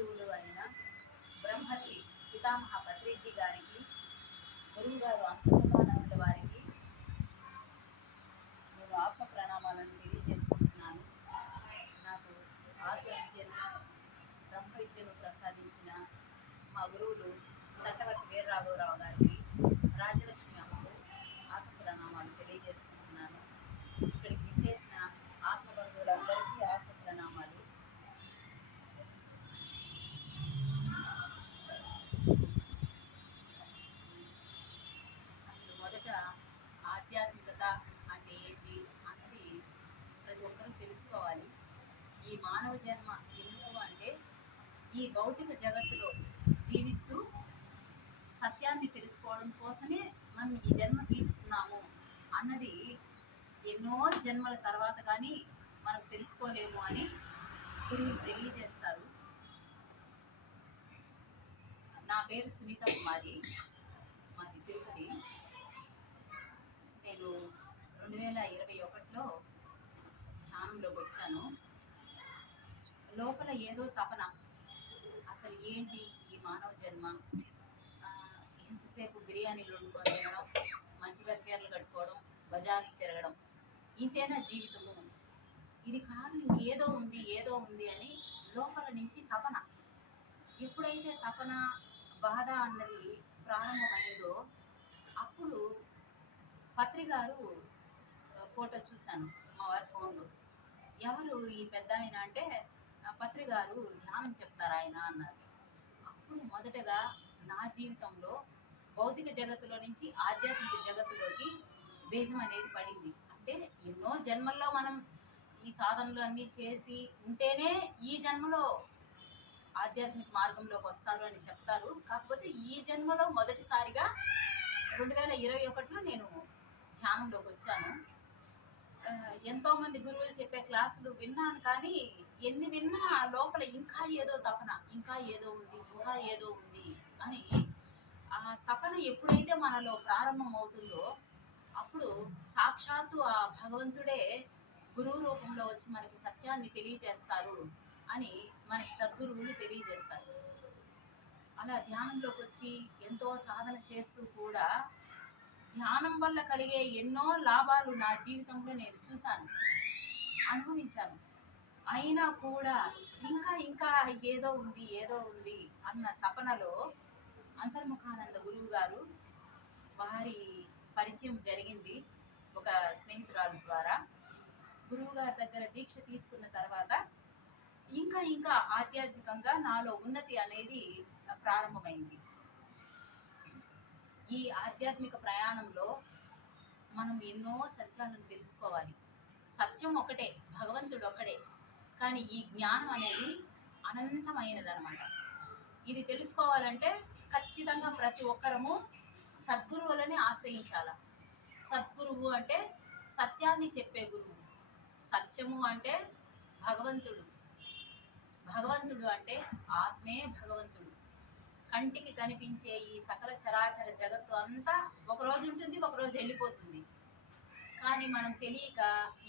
గురువులు అయిన బ్రహ్మర్షి పితామహ పత్రిజీ గారికి, గురువు గారు అంతర్ముఖానందుల వారికి నేను ఆత్మ ప్రణామాలను తెలియజేసుకుంటున్నాను. నాకు ఆత్మ విద్యను, బ్రహ్మ విద్యను ప్రసాదించిన మా గురువులు చట్టవర్తి వీరరాఘవరావు గారికి, రాజ్యలక్ష్మి అమ్మకు ఆత్మ ప్రణామాలు తెలియజేసుకుంటున్నాను. ఇక్కడికి విచ్చేసిన ఆత్మ బంధువులందరికీ ఆత్మ ప్రణామాలు. అసలు మొదట ఆధ్యాత్మికత అంటే ఏంటి అన్నది ప్రతి ఒక్కరూ తెలుసుకోవాలి. ఈ మానవ జన్మ ఎందుకు అంటే ఈ భౌతిక జగత్తులో జీవిస్తూ సత్యాన్ని తెలుసుకోవడం కోసమే మనం ఈ జన్మ తీసుకున్నాము అన్నది ఎన్నో జన్మల తర్వాత కానీ మనం తెలుసుకోలేము అని గురువులు తెలియజేస్తారు. నా పేరు సునీత కుమారి, మాది తిరుపతి. నేను 2021లో ధ్యానంలోకి వచ్చాను. లోపల ఏదో తపన, అసలు ఏంటి ఈ మానవ జన్మ, ఎంతసేపు బిర్యానీలు వండుకొని తినడం, మంచిగా చీరలు కట్టుకోవడం, బజార్లు తిరగడం, ఇంతేనా జీవితము, ఇది కాదు ఇంకేదో ఉంది ఏదో ఉంది అని లోపల నుంచి తపన. ఎప్పుడైతే తపన బాధ అన్నది ప్రారంభమైందో అప్పుడు పత్రి గారు ఫోటో చూశాను మా వారి ఫోన్లో. ఎవరు ఈ పెద్ద ఆయన అంటే పత్రి గారు ధ్యానం చెప్తారు ఆయన అన్నారు. అప్పుడు మొదటగా నా జీవితంలో భౌతిక జగత్తులో నుంచి ఆధ్యాత్మిక జగత్తులోకి బీజం అనేది పడింది. అంటే ఎన్నో జన్మల్లో మనం ఈ సాధనలు అన్నీ చేసి ఉంటేనే ఈ జన్మలో ఆధ్యాత్మిక మార్గంలోకి వస్తారు అని చెప్తారు. కాకపోతే ఈ జన్మలో మొదటిసారిగా 2021లో నేను ధ్యానంలోకి వచ్చాను. ఎంతోమంది గురువులు చెప్పే క్లాసులు విన్నాను, కానీ ఎన్ని విన్నా లోపల ఇంకా ఏదో తపన, ఇంకా ఏదో ఉంది, ఇంకా ఏదో ఉంది అని. ఆ తపన ఎప్పుడైతే మనలో ప్రారంభం అవుతుందో అప్పుడు సాక్షాత్తు ఆ భగవంతుడే గురువు రూపంలో వచ్చి మనకి సత్యాన్ని తెలియజేస్తారు అని మనకి సద్గురువులు తెలియజేస్తారు. అలా ధ్యానంలోకి వచ్చి ఎంతో సాధన చేస్తూ కూడా ధ్యానం వల్ల కలిగే ఎన్నో లాభాలు నా జీవితంలో నేను చూశాను, అనుభవించాను. అయినా కూడా ఇంకా ఇంకా ఏదో ఉంది ఏదో ఉంది అన్న తపనలో అంతర్ముఖానంద గురువు గారు వారి పరిచయం జరిగింది ఒక స్నేహితురాలు ద్వారా. గురువు గారి దగ్గర దీక్ష తీసుకున్న తర్వాత ఇంకా ఇంకా ఆధ్యాత్మికంగా నాలో ఉన్నతి అనేది ప్రారంభమైంది. ఈ ఆధ్యాత్మిక ప్రయాణంలో మనం ఎన్నో సత్యాలను తెలుసుకోవాలి. సత్యం ఒకటే, భగవంతుడు ఒకడే, కానీ ఈ జ్ఞానం అనేది అనంతమైనదనమాట. ఇది తెలుసుకోవాలంటే ఖచ్చితంగా ప్రతి ఒక్కరము సద్గురువులని ఆశ్రయించాల. సద్గురువు అంటే సత్యాన్ని చెప్పే గురువు, సత్యము అంటే భగవంతుడు, భగవంతుడు అంటే ఆత్మే భగవంతుడు. కంటికి కనిపించే ఈ సకల చరాచర జగత్తు అంతా ఒకరోజు ఉంటుంది, ఒకరోజు వెళ్ళిపోతుంది. కానీ మనం తెలియక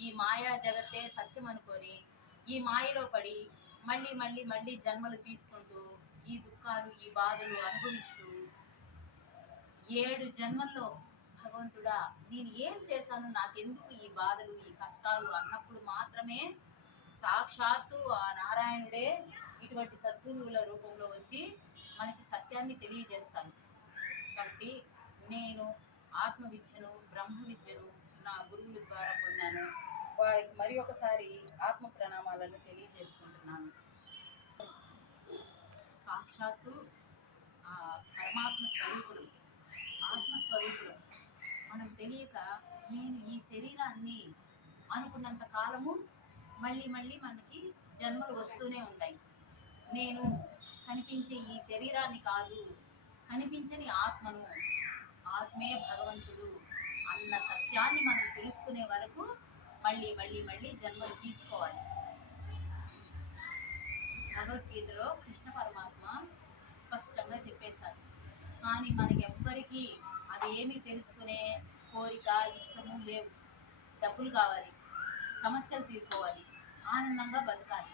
ఈ మాయా జగత్తే సత్యం అనుకొని ఈ మాయలో పడి మళ్ళీ మళ్ళీ మళ్ళీ జన్మలు తీసుకుంటూ ఈ దుఃఖాలు ఈ బాధలు అనుభవిస్తూ 7 జన్మల్లో భగవంతుడా నేను ఏం చేశాను, నాకెందుకు ఈ బాధలు ఈ కష్టాలు అన్నప్పుడు మాత్రమే సాక్షాత్తు ఆ నారాయణుడే ఇటువంటి సద్గురువుల రూపంలో వచ్చి మనకి సత్యాన్ని తెలియజేస్తాను. కాబట్టి నేను ఆత్మ విద్యను, బ్రహ్మ విద్యను నా గురువుల ద్వారా పొందాను. వారికి మరి ఒకసారి ఆత్మ ప్రణామాలను తెలియజేసుకుంటున్నాను. సాక్షాత్తు ఆ పరమాత్మ స్వరూపులు, ఆత్మస్వరూపులు. మనం తెలియక నేను ఈ శరీరాన్ని అనుకున్నంత కాలము మళ్ళీ మళ్ళీ మనకి జన్మలు వస్తూనే ఉంటాయి. నేను కనిపించే ఈ శరీరాన్ని కాదు, కనిపించని ఆత్మను, ఆత్మే భగవంతుడు అన్న సత్యాన్ని మనం తెలుసుకునే వరకు మళ్ళీ మళ్ళీ మళ్ళీ జన్మలు తీసుకోవాలి. భగవద్గీతలో కృష్ణ పరమాత్మ స్పష్టంగా చెప్పేశారు. కానీ మనకి ఎవ్వరికీ అదేమీ తెలుసుకునే కోరిక ఇష్టము లేవు. డబ్బులు కావాలి, సమస్యలు తీరుకోవాలి, ఆనందంగా బతకాలి.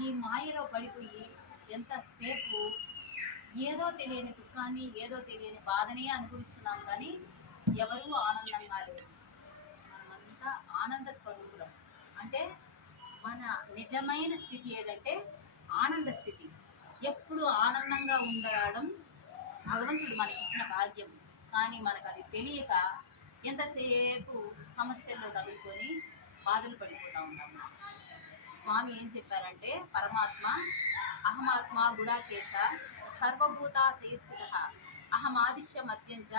ఈ మాయలో పడిపోయి ఎంతసేపు ఏదో తెలియని దుఃఖాన్ని, ఏదో తెలియని బాధని అనుభవిస్తున్నాం కానీ ఎవరూ ఆనందంగా లేరు. మనమంతా ఆనంద స్వరూపులం. అంటే మన నిజమైన స్థితి ఏదంటే ఆనంద స్థితి. ఎప్పుడు ఆనందంగా ఉండడం భగవంతుడు మనకిచ్చిన భాగ్యం. కానీ మనకు అది తెలియక ఎంతసేపు సమస్యల్లో తగులుకొని బాధలు పడిపోతూ ఉంటాము. స్వామి ఏం చెప్పారంటే, పరమాత్మ అహమాత్మ గుడాకేశ సర్వభూతాశయస్థిత అహమాదిశ్య మధ్యంచ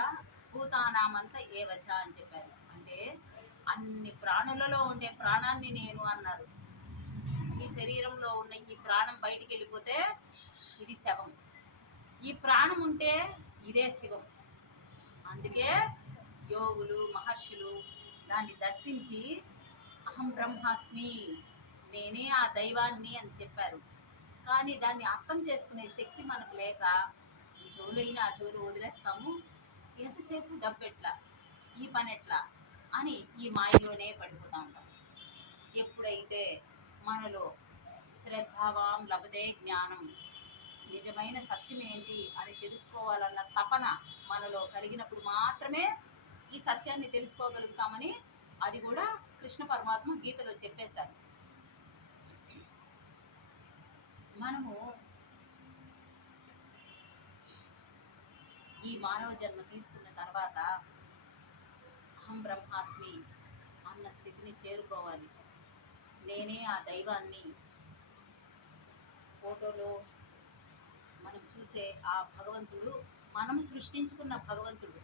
భూతానామంత ఏవచ అని చెప్పారు. అంటే అన్ని ప్రాణులలో ఉండే ప్రాణాన్ని నేను అన్నారు. ఈ శరీరంలో ఉన్న ఈ ప్రాణం బయటికి వెళ్ళిపోతే ఇది శవం, ఈ ప్రాణం ఉంటే ఇదే శివం. అందుకే యోగులు మహర్షులు దాన్ని దర్శించి అహం బ్రహ్మాస్మి, నేనే ఆ దైవాన్ని అని చెప్పారు. కానీ దాన్ని అర్థం చేసుకునే శక్తి మనకు లేక ఈ చెవులైనా ఆ చెవులు వదిలేస్తాము. ఎంతసేపు డబ్బు ఎట్లా, ఈ పని ఎట్లా అని ఈ మాయలోనే పడిపోతూ ఉంటాం. ఎప్పుడైతే మనలో శ్రద్ధావాం లభతే జ్ఞానం, నిజమైన సత్యం ఏంటి అని తెలుసుకోవాలన్న తపన మనలో కలిగినప్పుడు మాత్రమే ఈ సత్యాన్ని తెలుసుకోగలుగుతామని అది కూడా కృష్ణ పరమాత్మ గీతలో చెప్పేశారు. మనము ఈ మానవ జన్మ తీసుకున్న తర్వాత అహం బ్రహ్మాస్మి అన్న స్థితిని చేరుకోవాలి. నేనే ఆ దైవాన్ని. ఫోటోలో మనం చూసే ఆ భగవంతుడు మనం సృష్టించుకున్న భగవంతుడు.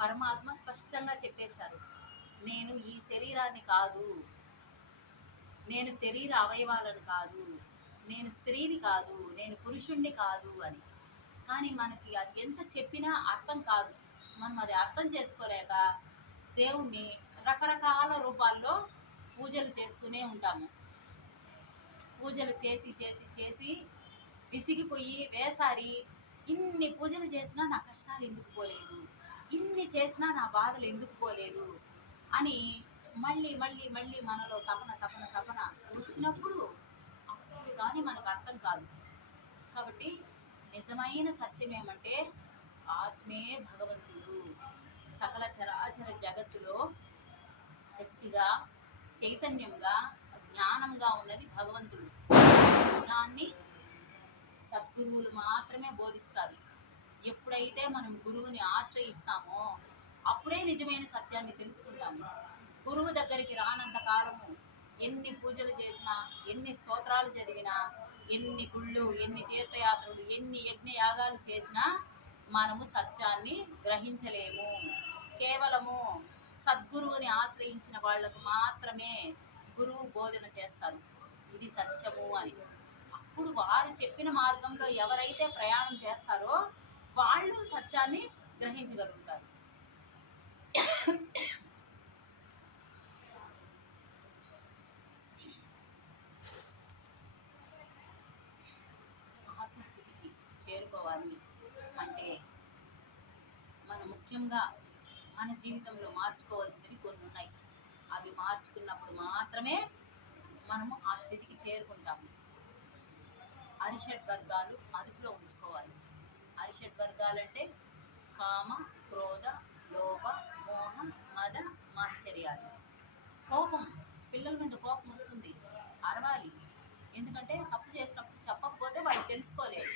పరమాత్మ స్పష్టంగా చెప్పేశారు, నేను ఈ శరీరాన్ని కాదు, నేను శరీర అవయవాలను కాదు, నేను స్త్రీని కాదు, నేను పురుషుణ్ణి కాదు అని. కానీ మనకి అది ఎంత చెప్పినా అర్థం కాదు. మనం అది అర్థం చేసుకోలేక దేవుణ్ణి రకరకాల రూపాల్లో పూజలు చేస్తూనే ఉంటాము. పూజలు చేసి చేసి చేసి విసిగిపోయి వేసారి ఇన్ని పూజలు చేసినా నా కష్టాలు ఎందుకు పోలేదు, ఇన్ని చేసినా నా బాధలు ఎందుకు పోలేదు అని మళ్ళీ మళ్ళీ మళ్ళీ మనలో తపన తపన తపన వచ్చినప్పుడు అప్పుడు కానీ మనకు అర్థం కాదు. కాబట్టి నిజమైన సత్యం ఏమంటే ఆత్మే భగవంతుడు. సకల చరాచర జగత్తులో శక్తిగా, చైతన్యంగా, జ్ఞానంగా ఉన్నది భగవంతుడు. దాన్ని సద్గురువులు మాత్రమే బోధిస్తారు. ఎప్పుడైతే మనం గురువుని ఆశ్రయిస్తామో అప్పుడే నిజమైన సత్యాన్ని తెలుసుకుంటాము. గురువు దగ్గరికి రానంత కాలము ఎన్ని పూజలు చేసినా, ఎన్ని స్తోత్రాలు చదివినా, ఎన్ని గుళ్ళు, ఎన్ని తీర్థయాత్రలు, ఎన్ని యజ్ఞయాగాలు చేసినా మనము సత్యాన్ని గ్రహించలేము. కేవలము సద్గురువుని ఆశ్రయించిన వాళ్లకు మాత్రమే గురువు బోధన చేస్తారు ఇది సత్యము అని. అప్పుడు వారు చెప్పిన మార్గంలో ఎవరైతే ప్రయాణం చేస్తారో వాళ్ళు సత్యాన్ని గ్రహించగలుగుతారు. ఆత్మస్థితికి చేరుకోవాలి అంటే మనం ముఖ్యంగా మన జీవితంలో మార్చుకోవాల్సినవి కొన్ని ఉన్నాయి. అవి మార్చుకున్నప్పుడు మాత్రమే మనము ఆ స్థితికి చేరుకుంటాము. అరిషడ్ వర్గాలు అదుపులో ఉంచుకోవాలి. అరిషడ్ వర్గాలు అంటే కామ, క్రోధ, లోభ, మోహ, మద, మాత్సర్యాలు. కోపం, పిల్లల మీద కోపం వస్తుంది, అరవాలి. ఎందుకంటే తప్పు చేసినప్పుడు చెప్పకపోతే వాళ్ళు తెలుసుకోలేరు.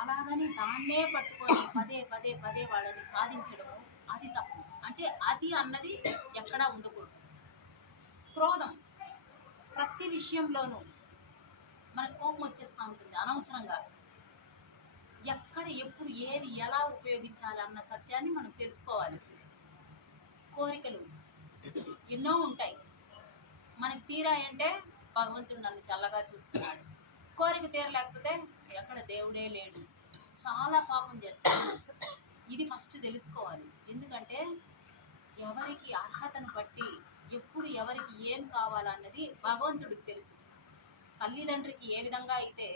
అలాగని దాన్నే పట్టుకొని పదే పదే పదే వాళ్ళని సాధించడము అది తప్పు. అంటే అది అన్నది ఎక్కడా ఉండకూడదు. క్రోధం, ప్రతి విషయంలోనూ మనకు కోపం వచ్చేస్తూ ఉంటుంది అనవసరంగా. ఎక్కడ ఎప్పుడు ఏది ఎలా ఉపయోగించాలి అన్న సత్యాన్ని మనం తెలుసుకోవాలి. కోరికలు ఎన్నో ఉంటాయి. మనకి తీరాయంటే భగవంతుడు నన్ను చల్లగా చూస్తున్నాడు, కోరిక తీరలేకపోతే ఎక్కడ దేవుడే లేడు, చాలా పాపం చేస్తాడు. ఇది ఫస్ట్ తెలుసుకోవాలి. ఎందుకంటే ఎవరికి అర్హతను బట్టి ఎప్పుడు ఎవరికి ఏం కావాలన్నది భగవంతుడికి తెలుసు. తల్లిదండ్రికి ఏ విధంగా అయితే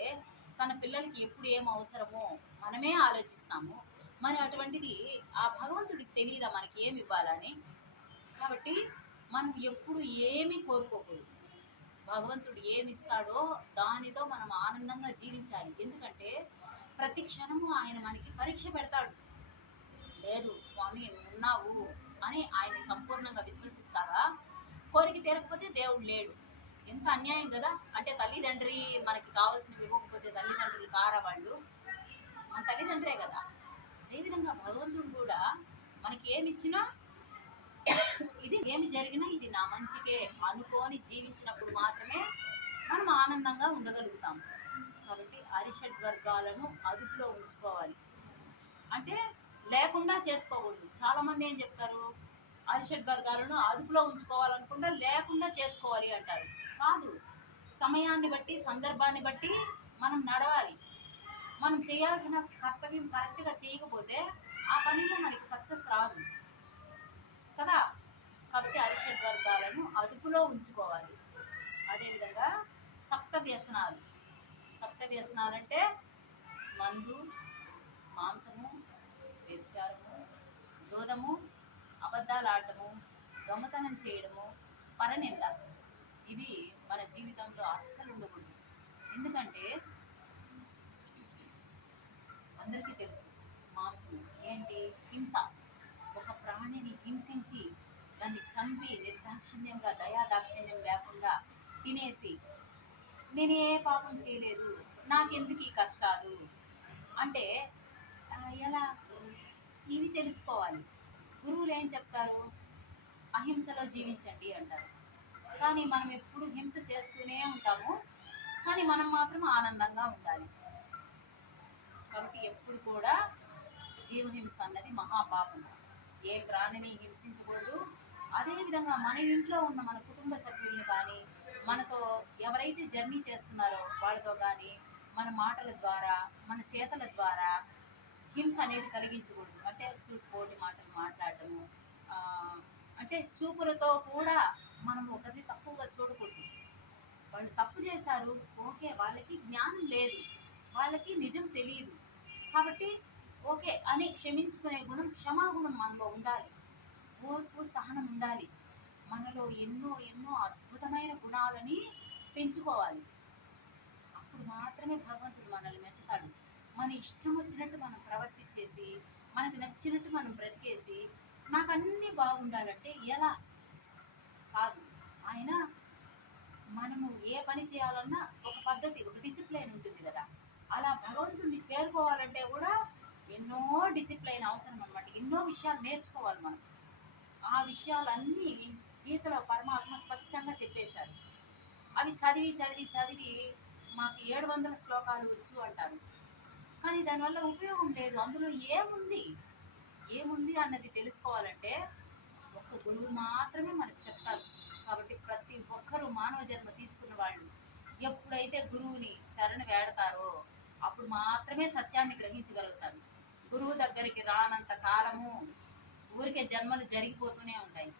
తన పిల్లలకి ఎప్పుడు ఏం అవసరమో మనమే ఆలోచిస్తాము. మరి అటువంటిది ఆ భగవంతుడికి తెలియదా మనకి ఏమి ఇవ్వాలని? కాబట్టి మనం ఎప్పుడు ఏమీ కోరుకోకూడదు. భగవంతుడు ఏమి ఇస్తాడో దానితో మనం ఆనందంగా జీవించాలి. ఎందుకంటే ప్రతి క్షణము ఆయన మనకి పరీక్ష పెడతాడు. లేదు స్వామి నువ్వు ఉన్నావు అని ఆయన్ని సంపూర్ణంగా విశ్వసిస్తావా? కోరిక తీరకపోతే దేవుడు లేడు. ఎంత అన్యాయం కదా! అంటే తల్లిదండ్రి మనకి కావాల్సినవి ఇవ్వకపోతే తల్లిదండ్రులు కారా వాళ్ళు? మన తల్లిదండ్రే కదా! అదేవిధంగా భగవంతుడు కూడా మనకి ఏమి ఇచ్చినా ఇది ఏమి జరిగినా ఇది నా మంచికే అనుకోని జీవించినప్పుడు మాత్రమే మనం ఆనందంగా ఉండగలుగుతాం. కాబట్టి అరిషడ్ వర్గాలను అదుపులో ఉంచుకోవాలి. అంటే లేకుండా చేసుకోకూడదు. చాలా మంది ఏం చెప్తారు, అరిషడ్ వర్గాలను అదుపులో ఉంచుకోవాలనుకుంటే లేకుండా చేసుకోవాలి అంటారు. కాదు, సమయాన్ని బట్టి సందర్భాన్ని బట్టి మనం నడవాలి. మనం చేయాల్సిన కర్తవ్యం కరెక్ట్గా చేయకపోతే ఆ పనిలో మనకి సక్సెస్ రాదు కదా. కాబట్టి అరిషడ్ వర్గాలను అదుపులో ఉంచుకోవాలి. అదేవిధంగా సప్త వ్యసనాలు. సప్త వ్యసనాలు అంటే మందు, మాంసము, వ్యభిచారము, జోదము, అబద్ధాలు ఆడటము, దొంగతనం చేయడము, పరనింద. ఇవి మన జీవితంలో అస్సలు ఉండకూడదు. ఎందుకంటే అందరికీ తెలుసు మాంసము ఏంటి, హింస. ఒక ప్రాణిని హింసించి దాన్ని చంపి నిర్దాక్షిణ్యంగా దయాదాక్షిణ్యం లేకుండా తినేసి నేను ఏ పాపం చేయలేదు నాకెందుకు ఈ కష్టాలు అంటే ఎలా? ఇవి తెలుసుకోవాలి. గురువులు ఏం చెప్తారు, అహింసలో జీవించండి అంటారు. కానీ మనం ఎప్పుడు హింస చేస్తూనే ఉంటాము, కానీ మనం మాత్రం ఆనందంగా ఉండాలి. కాబట్టి ఎప్పుడు కూడా జీవహింస అన్నది మహాపాపం. ఏ ప్రాణిని హింసించకూడదు. అదేవిధంగా మన ఇంట్లో ఉన్న మన కుటుంబ సభ్యుల్ని కానీ, మనతో ఎవరైతే జర్నీ చేస్తున్నారో వాళ్ళతో కానీ మన మాటల ద్వారా మన చేతల ద్వారా హింస అనేది కలిగించకూడదు. అంటే సూటిపోటి మాటలు మాట్లాడటము, అంటే చూపులతో కూడా మనం ఒకరిని తక్కువగా చూడకూడదు. వాళ్ళు తప్పు చేశారు, ఓకే, వాళ్ళకి జ్ఞానం లేదు, వాళ్ళకి నిజం తెలియదు కాబట్టి ఓకే అని క్షమించుకునే గుణం, క్షమాగుణం మనలో ఉండాలి. ఓర్పు సహనం ఉండాలి. మనలో ఎన్నో ఎన్నో అద్భుతమైన గుణాలని పెంచుకోవాలి. అప్పుడు మాత్రమే భగవంతుడు మనల్ని మెచ్చుతాడు. మన ఇష్టం వచ్చినట్టు మనం ప్రవర్తించేసి మనకు నచ్చినట్టు మనం బ్రతికేసి నాకు అన్నీ బాగుండాలంటే ఎలా? కాదు. ఆయన మనము ఏ పని చేయాలన్నా ఒక పద్ధతి, ఒక డిసిప్లైన్ ఉంటుంది కదా. అలా భగవంతుడిని చేరుకోవాలంటే కూడా ఎన్నో డిసిప్లైన్ అవసరం అనమాట. ఎన్నో విషయాలు నేర్చుకోవాలి మనం. ఆ విషయాలన్నీ గీతలో పరమాత్మ స్పష్టంగా చెప్పేశారు. అవి చదివి చదివి చదివి మాకు 700 శ్లోకాలు వచ్చు అంటారు, కానీ దానివల్ల ఉపయోగం లేదు. అందులో ఏముంది ఏముంది అన్నది తెలుసుకోవాలంటే ఒక్క గురువు మాత్రమే మనకు చెప్తారు. కాబట్టి ప్రతి ఒక్కరూ మానవ జన్మ తీసుకున్న వాళ్ళు ఎప్పుడైతే గురువుని శరణ వేడతారో అప్పుడు మాత్రమే సత్యాన్ని గ్రహించగలుగుతారు. గురువు దగ్గరికి రానంత కాలము ఊరికే జన్మలు జరిగిపోతూనే ఉంటాయి.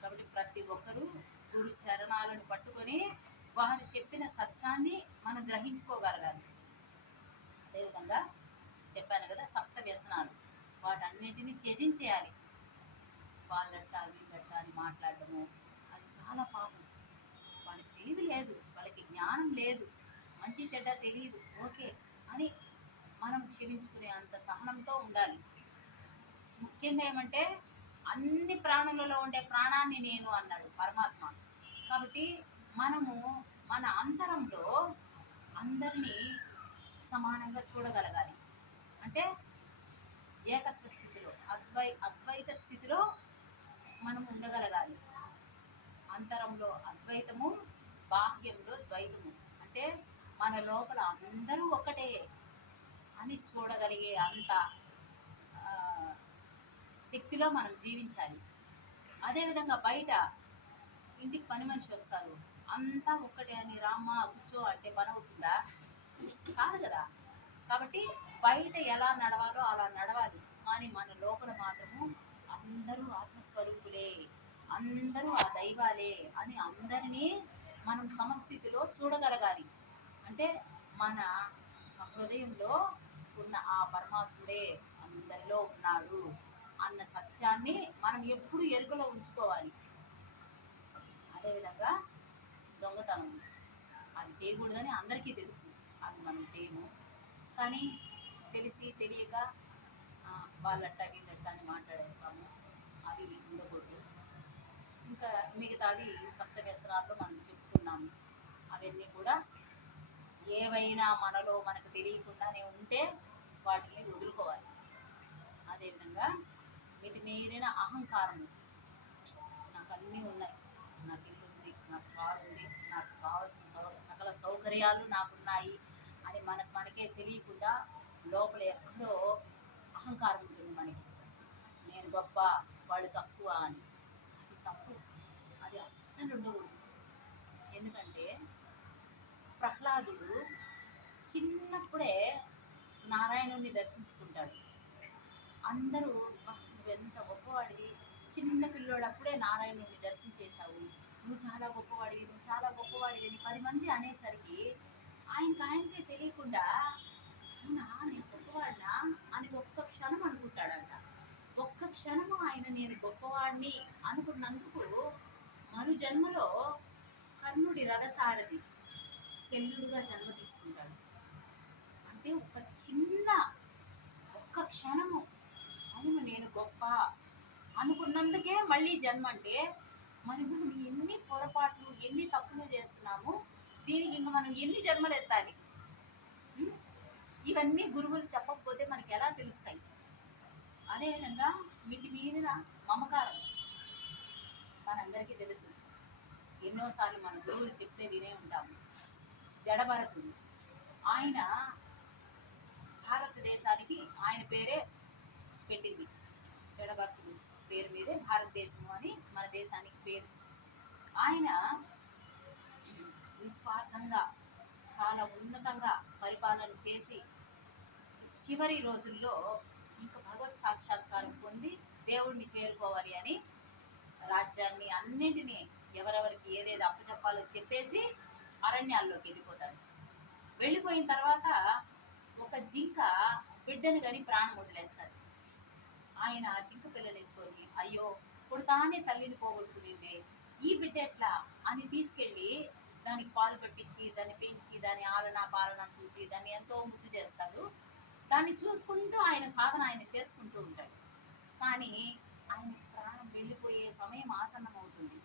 కాబట్టి ప్రతి ఒక్కరూ గురు చరణాలను పట్టుకొని వారు చెప్పిన సత్యాన్ని మనం గ్రహించుకోగలగాలి. అదేవిధంగా చెప్పాను కదా, సప్త వ్యసనాలు, వాటన్నిటిని త్యజించేయాలి. వాళ్ళట్ట వీళ్ళట్ట అని మాట్లాడటము అది చాలా పాపం. వాళ్ళకి తెలివి లేదు, వాళ్ళకి జ్ఞానం లేదు, మంచి చెడ్డ తెలియదు, ఓకే అని మనం క్షమించుకునే అంత సహనంతో ఉండాలి. ముఖ్యంగా ఏమంటే అన్ని ప్రాణులలో ఉండే ప్రాణాన్ని నేను అన్నాడు పరమాత్మ. కాబట్టి మనము మన అంతరంలో అందరినీ సమానంగా చూడగలగాలి. అంటే ఏకత్వ స్థితిలో, అద్వైత స్థితిలో మనం ఉండగలగాలి. అంతరంలో అద్వైతము, బాహ్యంలో ద్వైతము. అంటే మన లోపల అందరూ ఒకటే అని చూడగలిగే అంత శక్తిలో మనం జీవించాలి. అదేవిధంగా బయట ఇంటికి పని మనిషి వస్తారు, అంతా ఒక్కటే అని రామ్మ కూర్చో అంటే పని అవుతుందా? కాదు కదా. కాబట్టి బయట ఎలా నడవాలో అలా నడవాలి, కానీ మన లోపల మాత్రము అందరూ ఆత్మస్వరూపులే, అందరూ ఆ దైవాలే అని అందరినీ మనం సమస్థితిలో చూడగలగాలి. అంటే మన హృదయంలో ఉన్న ఆ పరమాత్ముడే అందరిలో ఉన్నాడు అన్న సత్యాన్ని మనం ఎప్పుడు ఎరుకలో ఉంచుకోవాలి. అదేవిధంగా దొంగతనం. అది చేయకూడదని అందరికీ తెలుసు. అది మనం చేయము. కానీ తెలిసి తెలియక వాళ్ళట్ట వీళ్ళట్ట అని మాట్లాడేస్తాము. అది ఉండకూడదు. ఇంకా మిగతాది సప్త వ్యసనాల్లో మనం చెప్పుకున్నాము. అవన్నీ కూడా ఏవైనా మనలో మనకు తెలియకుండానే ఉంటే వాటిని వదులుకోవాలి. అదేవిధంగా మితిమీరిన అహంకారము. నాకు అన్నీ ఉన్నాయి, నాకు ఇల్లు ఉంది, నాకు కారు ఉంది, నాకు కావాల్సిన సకల సౌకర్యాలు నాకున్నాయి అని మనకే తెలియకుండా లోపల ఎక్కడో అహంకారం ఉంటుంది మనకి. నేను గొప్ప, వాళ్ళు తక్కువ అని. అది తప్పు. అది అస్సలు ఉండకూడదు. ఎందుకంటే ప్రహ్లాదుడు చిన్నప్పుడే నారాయణుని దర్శించుకుంటాడు. అందరూ నువ్వెంత గొప్పవాడివి, చిన్న పిల్లోడప్పుడే నారాయణుని దర్శించేశావు, నువ్వు చాలా గొప్పవాడివి, నువ్వు చాలా గొప్పవాడివి అని 10 మంది అనేసరికి ఆయనకే తెలియకుండా అవునా నేను గొప్పవాడినా అని ఒక్క క్షణం అనుకుంటాడంట. ఒక్క క్షణము ఆయన నేను గొప్పవాడిని అనుకున్నందుకు మరు జన్మలో కర్ణుడి రథసారథి శల్యుడుగా జన్మ తీసుకుంటాడు. అంటే ఒక్క క్షణము అవును నేను గొప్ప అనుకున్నందుకే మళ్ళీ జన్మ. అంటే మరి మనం ఎన్ని పొరపాట్లు ఎన్ని తప్పులు చేస్తున్నాము, దీనికి ఇంకా మనం ఎన్ని జన్మలు ఎత్తాలి? ఇవన్నీ గురువులు చెప్పకపోతే మనకి ఎలా తెలుస్తాయి? అదేవిధంగా మితిమీరిన మమకారం. మనందరికీ తెలుసు, ఎన్నోసార్లు మన గురువులు చెప్తే వినే ఉంటాము. జడభరతుడు ఆయన భారతదేశానికి ఆయన పేరే పెట్టింది. జడభరతుడు పేరు మీదే భారతదేశము అని మన దేశానికి పేరు. ఆయన నిస్వార్థంగా చాలా ఉన్నతంగా పరిపాలన చేసి చివరి రోజుల్లో ఇంకా భగవత్ సాక్షాత్కారం పొంది దేవుడిని చేరుకోవాలి అని రాజ్యాన్ని అన్నింటినీ ఎవరెవరికి ఏదేది అప్పచెప్పాలో చెప్పేసి అరణ్యాల్లోకి వెళ్ళిపోతాడు. వెళ్ళిపోయిన తర్వాత ఒక జింక బిడ్డను గని ప్రాణం వదిలేస్తారు. ఆయన ఆ జింక పిల్లలు ఎత్తుకొని అయ్యో పుడతానే తల్లిని పోగొట్టుకునేదే, ఈ బిడ్డ ఎట్లా అని తీసుకెళ్ళి దానికి పాలు పట్టించి దాన్ని పెంచి దాని ఆలన పాలన చూసి దాన్ని ఎంతో ముద్దు చేస్తాడు. దాన్ని చూసుకుంటూ ఆయన సాధన ఆయన చేసుకుంటూ ఉంటాడు. కానీ ఆయన ప్రాణం వెళ్ళిపోయే సమయం ఆసన్నం అవుతుంది.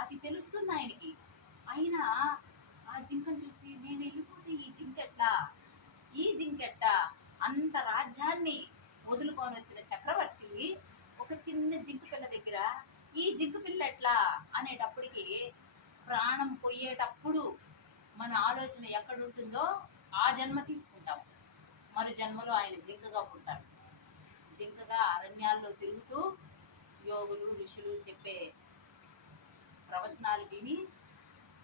అది తెలుస్తుంది ఆయనకి. ఆయన ఆ జింకను చూసి నేను వెళ్ళిపోతే ఈ జింకెట్లా అంత రాజ్యాన్ని వదులుకొని వచ్చిన చక్రవర్తి ఒక చిన్న జింక పిల్ల దగ్గర ఈ జింక పిల్ల ఎట్లా అనేటప్పటికి ప్రాణం పోయేటప్పుడు మన ఆలోచన ఎక్కడుంటుందో ఆ జన్మ తీసుకుంటాం. మరు జన్మలో ఆయన జింకగా పుడతాడు. జింకగా అరణ్యాల్లో తిరుగుతూ యోగులు ఋషులు చెప్పే ప్రవచనాలు విని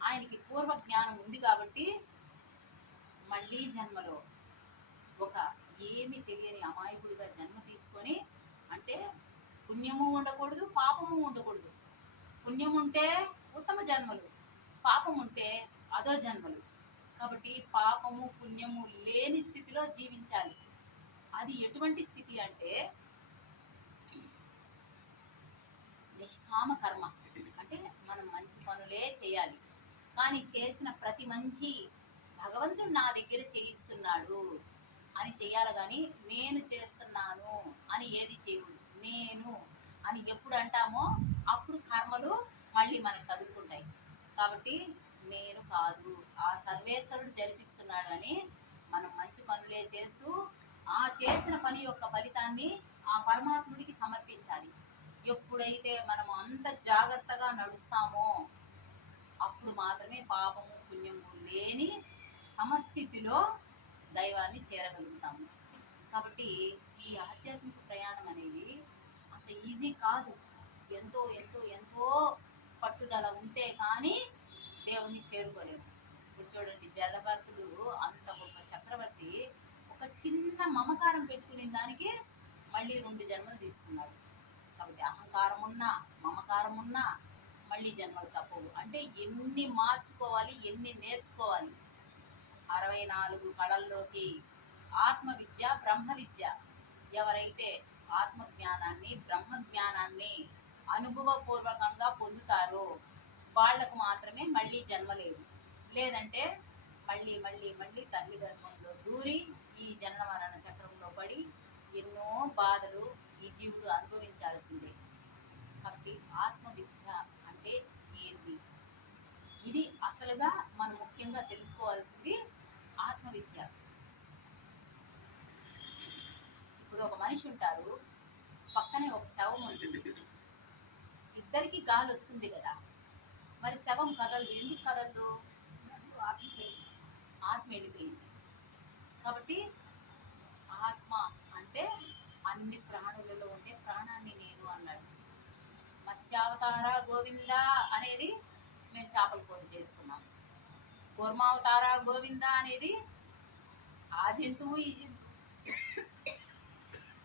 ఆయనకి పూర్వ జ్ఞానం ఉంది కాబట్టి మళ్ళీ జన్మలో ఒక ఏమి తెలియని అమాయకుడిగా జన్మ తీసుకొని, అంటే పుణ్యము ఉండకూడదు పాపము ఉండకూడదు. పుణ్యం ఉంటే ఉత్తమ జన్మలు, పాపం ఉంటే అదో జన్మలు. కాబట్టి పాపము పుణ్యము లేని స్థితిలో జీవించాలి. అది ఎటువంటి స్థితి అంటే నిష్కామ కర్మ. అంటే మనం మంచి పనులే చేయాలి, కానీ చేసిన ప్రతి మంచి భగవంతుడు నా దగ్గర చేయిస్తున్నాడు అని చెయ్యాలి. కానీ నేను చేస్తున్నాను అని ఏది చేయకూడదు. నేను అని ఎప్పుడు అంటామో అప్పుడు కర్మలు మళ్ళీ మనకు తగులుకుంటాయి. కాబట్టి నేను కాదు, ఆ సర్వేశ్వరుడు జరిపిస్తున్నాడు అని మనం మంచి పనులే చేస్తూ ఆ చేసిన పని యొక్క ఫలితాన్ని ఆ పరమాత్ముడికి సమర్పించాలి. ఎప్పుడైతే మనం అంత జాగ్రత్తగా నడుస్తామో అప్పుడు మాత్రమే పాపము పుణ్యము లేని సమస్థితిలో దైవాన్ని చేరగలుగుతాము. కాబట్టి ఈ ఆధ్యాత్మిక ప్రయాణం అనేది అంత ఈజీ కాదు. ఎంతో ఎంతో ఎంతో పట్టుదల ఉంటే కానీ దేవుణ్ణి చేరుకోలేము. ఇప్పుడు చూడండి, జడభరతుడు అంత గొప్ప చక్రవర్తి ఒక చిన్న మమకారం పెట్టుకునే దానికి మళ్ళీ 2 జన్మలు తీసుకున్నాడు. కాబట్టి అహంకారం ఉన్నా మమకారం ఉన్నా మళ్ళీ జన్మలు తప్పవు. అంటే ఎన్ని మార్చుకోవాలి, ఎన్ని నేర్చుకోవాలి. 64 కళల్లోకి ఆత్మ విద్య బ్రహ్మ విద్య. ఎవరైతే ఆత్మజ్ఞానాన్ని బ్రహ్మజ్ఞానాన్ని అనుభవపూర్వకంగా పొందుతారో వాళ్ళకు మాత్రమే మళ్ళీ జన్మ లేదు. లేదంటే మళ్ళీ మళ్ళీ మళ్ళీ తల్లి గర్భంలో దూరి ఈ జనన మరణ చక్రంలో పడి ఎన్నో బాధలు ఈ జీవుడు అనుభవించాల్సిందే. కాబట్టి ఆత్మవిద్య అంటే ఏంటి? ఇది అసలుగా మనం ముఖ్యంగా తెలుసుకోవాల్సింది ఆత్మవిద్య. ఇప్పుడు ఒక మనిషి ఉంటారు, పక్కనే ఒక శవం ఉంటుంది, ఇద్దరికి గాలి వస్తుంది కదా, మరి శవం కదలదు. ఎందుకు కదలదు? ఆత్మ వెళ్ళిపోయింది. కాబట్టి ఆత్మ అంటే అన్ని ప్రాణులలో ఉండే ప్రాణాన్ని నేను అన్నాడు. మత్స్యావతార గోవింద అనేది మేము చేపల కూర చేసుకున్నాం. కూర్మావతార గోవింద అనేది ఆ జంతువు ఈ జంతువు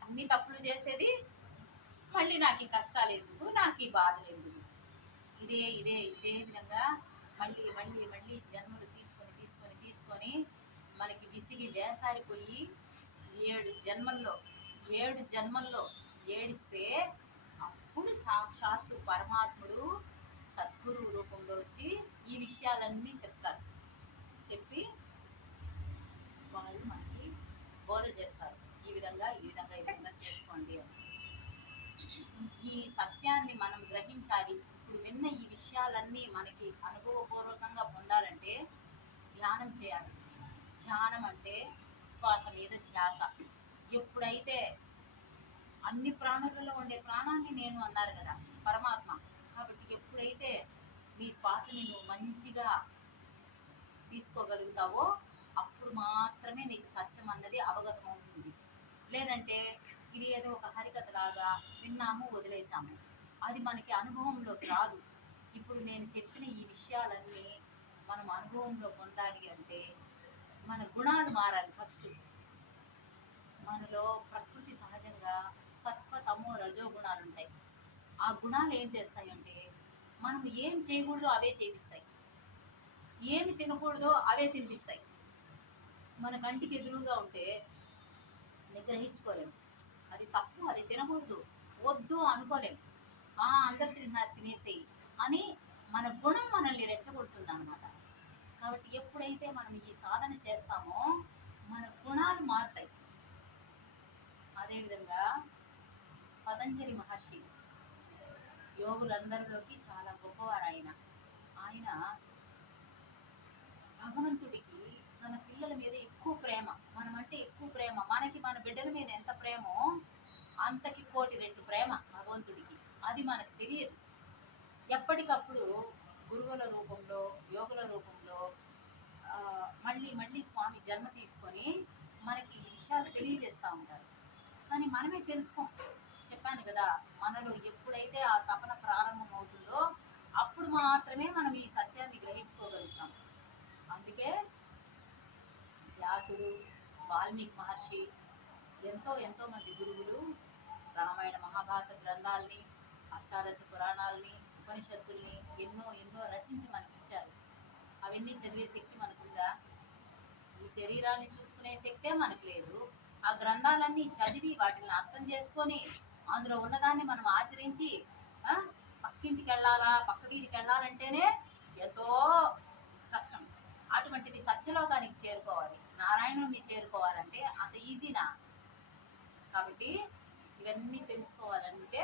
అన్ని తప్పులు చేసేది. మళ్ళీ నాకు ఈ కష్టాలు ఎందుకు, నాకు ఈ బాధలు ఎందుకు? ఇదే ఇదే ఇదే విధంగా మళ్ళీ మళ్ళీ మళ్ళీ జన్మలు తీసుకొని తీసుకొని తీసుకొని మనకి విసిగి వేసారిపోయి 7 జన్మల్లో ఏడిస్తే అప్పుడు సాక్షాత్తు పరమాత్ముడు సద్గురువు రూపంలో వచ్చి ఈ విషయాలన్నీ చెప్తారు. చెప్పి వాళ్ళు మనకి బోధ చేస్తారు. ఈ విధంగా ఈ విధంగా ఈ విధంగా చేసుకోండి అని. ఈ సత్యాన్ని మనం గ్రహించాలి. ఇప్పుడు విన్న ఈ విషయాలన్నీ మనకి అనుభవపూర్వకంగా పొందాలంటే ధ్యానం చేయాలి. ధ్యానం అంటే శ్వాస మీద ధ్యాస. ఎప్పుడైతే అన్ని ప్రాణులలో ఉండే ప్రాణాన్ని నేను అన్నారు కదా పరమాత్మ, కాబట్టి ఎప్పుడైతే నీ శ్వాసని నువ్వు మంచిగా తీసుకోగలుగుతావో అప్పుడు మాత్రమే నీకు సత్యం అన్నది అవగతం అవుతుంది. లేదంటే ఇది ఏదో ఒక హరికథ లాగా విన్నాము వదిలేసాము, అది మనకి అనుభవంలోకి రాదు. ఇప్పుడు నేను చెప్పిన ఈ విషయాలన్నీ మనం అనుభవంలో పొందాలి అంటే మన గుణాలు మారాలి. ఫస్ట్ మనలో ప్రకృతి సహజంగా సత్వ తమో రజో గుణాలు ఉంటాయి. ఆ గుణాలు ఏం చేస్తాయంటే మనం ఏం చేయకూడదో అవే చేపిస్తాయి, ఏమి తినకూడదో అవే తినిపిస్తాయి. మన కంటికి ఎదురుగా ఉంటే నిగ్రహించుకోలేము, అది తప్పు, అది తినకూడదు, వద్దు అనుకోలేము. అందరు తింటున్నారు తినేసేయి అని మన గుణం మనల్ని రెచ్చగొడుతుంది అనమాట. కాబట్టి ఎప్పుడైతే మనం ఈ సాధన చేస్తామో మన గుణాలు మారుతాయి. అదేవిధంగా పతంజలి మహర్షి యోగులందరిలోకి చాలా గొప్పవారు. ఆయన భగవంతుడికి మన పిల్లల మీద ఎక్కువ ప్రేమ, మనం అంటే ఎక్కువ ప్రేమ. మనకి మన బిడ్డల మీద ఎంత ప్రేమో అంతకి 1,000,000 రెట్లు ప్రేమ భగవంతుడికి. అది మనకు తెలియదు. ఎప్పటికప్పుడు గురువుల రూపంలో యోగుల రూపంలో మళ్ళీ మళ్ళీ స్వామి జన్మ తీసుకొని మనకి ఈ విషయాలు తెలియజేస్తూ ఉంటారు. కానీ మనమే తెలుసుకోం. చెప్పాను కదా, మనలో ఎప్పుడైతే ఆ తపన ప్రారంభం అవుతుందో అప్పుడు మాత్రమే మనం ఈ సత్యాన్ని గ్రహించుకోగలుగుతాం. అందుకే వ్యాసుడు, వాల్మీకి మహర్షి, ఎంతో మంది గురువులు రామాయణ మహాభారత గ్రంథాలని, అష్టాదశ పురాణాలని, ఉపనిషత్తుల్ని ఎన్నో రచించి మనకి ఇచ్చారు. అవన్నీ చదివే శక్తి మనకుందా? ఈ శరీరాన్ని చూసుకునే శక్తే మనకు లేదు. ఆ గ్రంథాలన్నీ చదివి వాటిని అర్థం చేసుకొని అందులో ఉన్నదాన్ని మనం ఆచరించి పక్కింటికి వెళ్ళాలా, పక్క వీధికి వెళ్ళాలంటేనే ఎంతో కష్టం. అటువంటిది సత్యలోకానికి చేరుకోవాలి, నారాయణుడిని చేరుకోవాలంటే అంత ఈజీనా? కాబట్టి ఇవన్నీ తెలుసుకోవాలంటే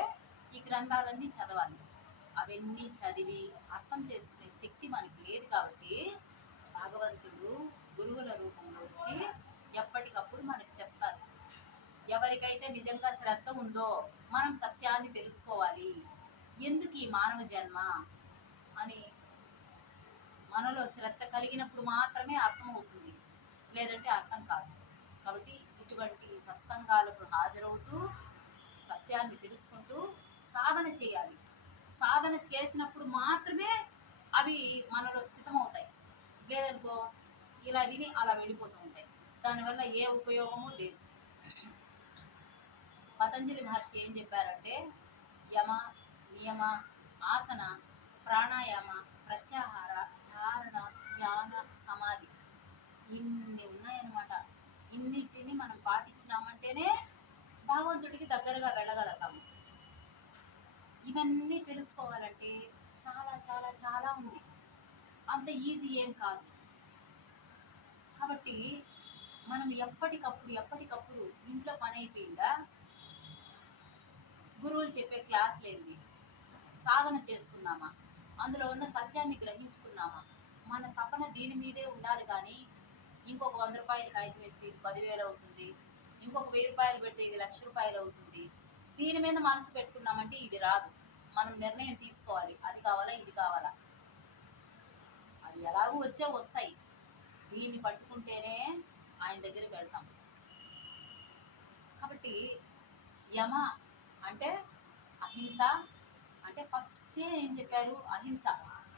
ఈ గ్రంథాలన్నీ చదవాలి. అవన్నీ చదివి అర్థం చేసుకునే శక్తి మనకి లేదు. కాబట్టి భగవంతుడు గురువుల రూపంలో వచ్చి ఎప్పటికప్పుడు మనకు చెప్తారు. ఎవరికైతే నిజంగా శ్రద్ధ ఉందో మనం సత్యాన్ని తెలుసుకోవాలి, ఎందుకు ఈ మానవ జన్మ అని మనలో శ్రద్ధ కలిగినప్పుడు మాత్రమే అర్థమవుతుంది, లేదంటే అర్థం కాదు. కాబట్టి ఇటువంటి సత్సంగాలకు హాజరవుతూ సత్యాన్ని తెలుసుకుంటూ సాధన చేయాలి. సాధన చేసినప్పుడు మాత్రమే అవి మనలో స్థితమవుతాయి. లేదనుకో ఇలా విని అలా వెళ్ళిపోతూ ఉంటాయి. దానివల్ల ఏ ఉపయోగము లేదు. పతంజలి మహర్షి ఏం చెప్పారంటే యమ, నియమ, ఆసన, ప్రాణాయామ, ప్రత్యాహార, ధారణ, ధ్యాన, సమాధి, ఇన్ని ఉన్నాయన్నమాట. ఇన్నిటిని మనం పాటించినామంటేనే భగవంతుడికి దగ్గరగా వెళ్ళగలుగుతాము. ఇవన్నీ తెలుసుకోవాలంటే చాలా చాలా చాలా ఉంది. అంత ఈజీ ఏం కాదు. కాబట్టి మనం ఎప్పటికప్పుడు ఇంట్లో పని అయిపోయిందా, గురువులు చెప్పే క్లాసులేంది, సాధన చేసుకున్నామా, అందులో ఉన్న సత్యాన్ని గ్రహించుకున్నామా, మన తపన దీని మీదే ఉండాలి. కానీ ఇంకొక 100 రూపాయలు కాగితం వేసి ఇది 10,000 అవుతుంది, ఇంకొక 1000 రూపాయలు పెడితే ఇది 1,00,000 రూపాయలు అవుతుంది, దీని మీద మనసు పెట్టుకున్నామంటే ఇది రాదు. మనం నిర్ణయం తీసుకోవాలి, అది కావాలా ఇది కావాలా. అది ఎలాగూ వస్తాయి. దీన్ని పట్టుకుంటేనే ఆయన దగ్గరికి వెళ్తాం. కాబట్టి యమ అంటే అహింస, అంటే ఫస్టే ఏం చెప్పారు, అహింస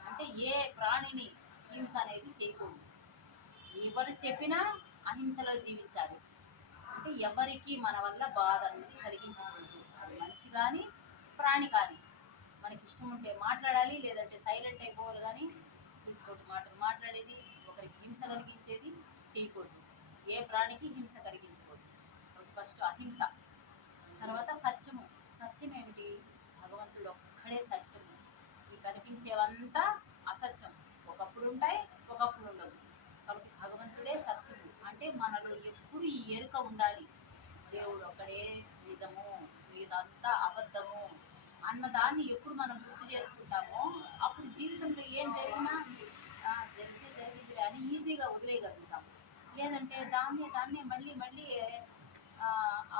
అంటే ఏ ప్రాణిని హింస అనేది చేయకూడదు. ఎవరు చెప్పినా అహింసలో జీవించాలి. అంటే ఎవరికి మన వల్ల బాధ అనేది కలిగించకూడదు. అది మనిషి కానీ ప్రాణి కానీ. మనకి ఇష్టం ఉంటే మాట్లాడాలి, లేదంటే సైలెంట్ అయిపోవాలి. కానీ సూటిపోటి మాటలు మాట్లాడేది, ఒకరికి హింస కలిగించేది చేయకూడదు. ఏ ప్రాణికి హింస కలిగించకూడదు. ఫస్ట్ అహింస, తర్వాత సత్యము. సత్యం ఏమిటి? భగవంతుడు ఒక్కడే సత్యము. ఈ కనిపించేవంతా అసత్యం. ఒకప్పుడు ఉంటాయి, ఒకప్పుడు ఉండవు. కాబట్టి భగవంతుడే సత్యము. అంటే మనలో ఎప్పుడు ఈ ఎరుక ఉండాలి, దేవుడు ఒక్కడే నిజము, మిగతాంతా అబద్ధము అన్నదాన్ని ఎప్పుడు మనం గుర్తు చేసుకుంటామో అప్పుడు జీవితంలో ఏం జరిగినా జరిగితే జరిగింది అని ఈజీగా వదిలేయగలుగుతాం. లేదంటే దాన్నే మళ్ళీ మళ్ళీ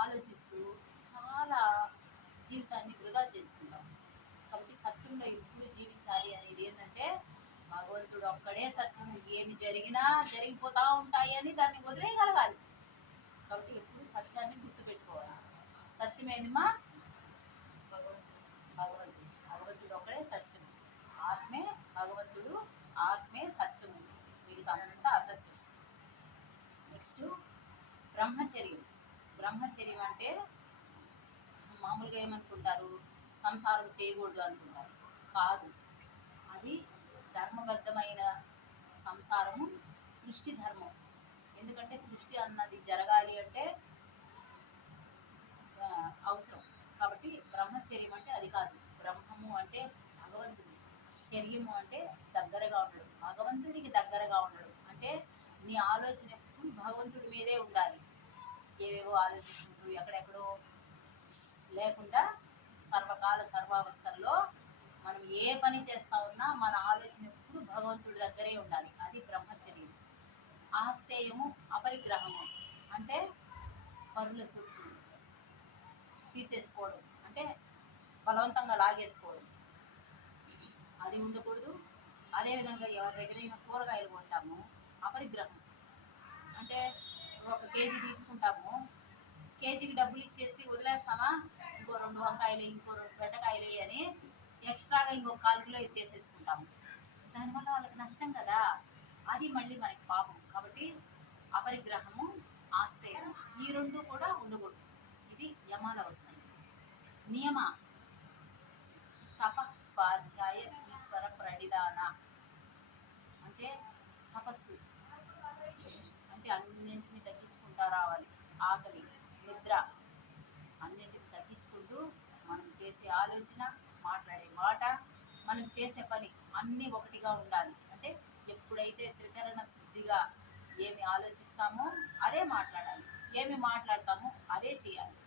ఆలోచిస్తూ చాలా జీవితాన్ని వృధా చేసుకుంటాం. కాబట్టి సత్యంలో ఎప్పుడు జీవించాలి అనేది ఏంటంటే, భగవంతుడు ఒక్కడే సత్యము. ఏమి జరిగినా జరిగిపోతూ ఉంటాయి అని దాన్ని వదిలేయగలగాలి. కాబట్టి ఎప్పుడు సత్యాన్ని గుర్తుపెట్టుకోవాలి. సత్యమేందిమా? భగవంతుడు ఒక్కడే సత్యము. ఆత్మే భగవంతుడు, ఆత్మే సత్యము, మిగతా అంతా అసత్యం. నెక్స్ట్ బ్రహ్మచర్యం. బ్రహ్మచర్యం అంటే మామూలుగా ఏమనుకుంటారు, సంసారం చేయకూడదు అనుకుంటారు. కాదు, అది ధర్మబద్ధమైన సంసారము, సృష్టి ధర్మం. ఎందుకంటే సృష్టి అన్నది జరగాలి అంటే అవసరం. కాబట్టి బ్రహ్మచర్యం అంటే అది కాదు. బ్రహ్మము అంటే భగవంతుడు, చర్యము అంటే దగ్గరగా ఉండడం, భగవంతుడికి దగ్గరగా ఉండడం. అంటే నీ ఆలోచన ఎప్పుడు భగవంతుడి మీదే ఉండాలి. ఏవేవో ఆలోచించుకుంటూ ఎక్కడెక్కడో లేకుండా సర్వకాల సర్వావస్థల్లో మనం ఏ పని చేస్తా ఉన్నా మన ఆలోచన ఎప్పుడు భగవంతుడి దగ్గరే ఉండాలి. అది బ్రహ్మచర్యం. ఆస్తేయము, అపరిగ్రహము అంటే పరుల సొత్తు తీసేసుకోవడం, అంటే బలవంతంగా లాగేసుకోవడం, అది ఉండకూడదు. అదేవిధంగా ఎవరి దగ్గరైనా కూరగాయలు కొంటాము, అపరిగ్రహం అంటే 1 కేజీ తీసుకుంటాము, కేజీకి డబ్బులు ఇచ్చేసి వదిలేస్తామా, ఇంకో 2 వంకాయలు, ఇంకో 2 బెండకాయలు అని ఎక్స్ట్రాగా ఇంకో 1/4 కిలో ఎత్తేసేసుకుంటాము. దానివల్ల వాళ్ళకి నష్టం కదా, అది మళ్ళీ మనకి పాపం. కాబట్టి అపరిగ్రహము, ఆస్తేయము ఈ 2 కూడా ఉండకూడదు. ఇది యమాల వస్తాయి. నియమ, తప, స్వాధ్యాయ, ఈశ్వర ప్రణిధాన అంటే తపస్సు. అంటే అన్నింటినీ తగ్గించుకుంటా రావాలి. ఆకలి, నిద్ర అన్నింటిని తగ్గించుకుంటూ మనం చేసే ఆలోచన, మాట్లాడే మాట, మనం చేసే పని అన్నీ ఒకటిగా ఉండాలి. అంటే ఎప్పుడైతే త్రికరణ శుద్ధిగా ఏమి ఆలోచిస్తామో అదే మాట్లాడాలి, ఏమి మాట్లాడతామో అదే చేయాలి.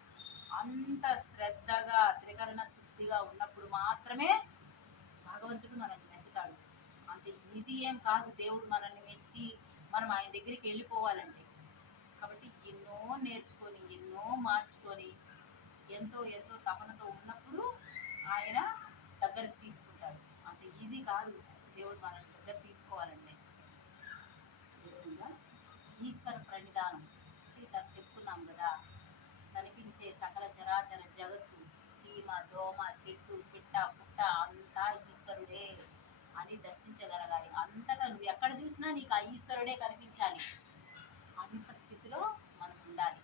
అంత శ్రద్ధగా త్రికరణ శుద్ధిగా ఉన్నప్పుడు మాత్రమే భగవంతుడు మనల్ని మెచ్చుతాడు. అంత ఈజీ ఏం కాదు దేవుడు మనల్ని మెచ్చి మనం ఆయన దగ్గరికి వెళ్ళిపోవాలంటే. కాబట్టి ఎన్నో నేర్చుకొని, ఎన్నో మార్చుకొని, ఎంతో ఎంతో తపనతో ఉన్నప్పుడు ఆయన దగ్గరికి తీసుకుంటాడు. అంత ఈజీ కాదు దేవుడు మనల్ని దగ్గర తీసుకోవాలంటే. ఈశ్వర ప్రణిధానం ఇలా చెప్పుకున్నాం కదా. కనిపించే సకల చరాచర జగత్తు, చీమ, దోమ, చెట్టు, పిట్ట, పుట్ట అంతా ఈశ్వరుడే అని దర్శించగలగాలి. అంతటా నువ్వు ఎక్కడ చూసినా నీకు ఆ ఈశ్వరుడే కనిపించాలి. అంత స్థితిలో మనం ఉండాలి.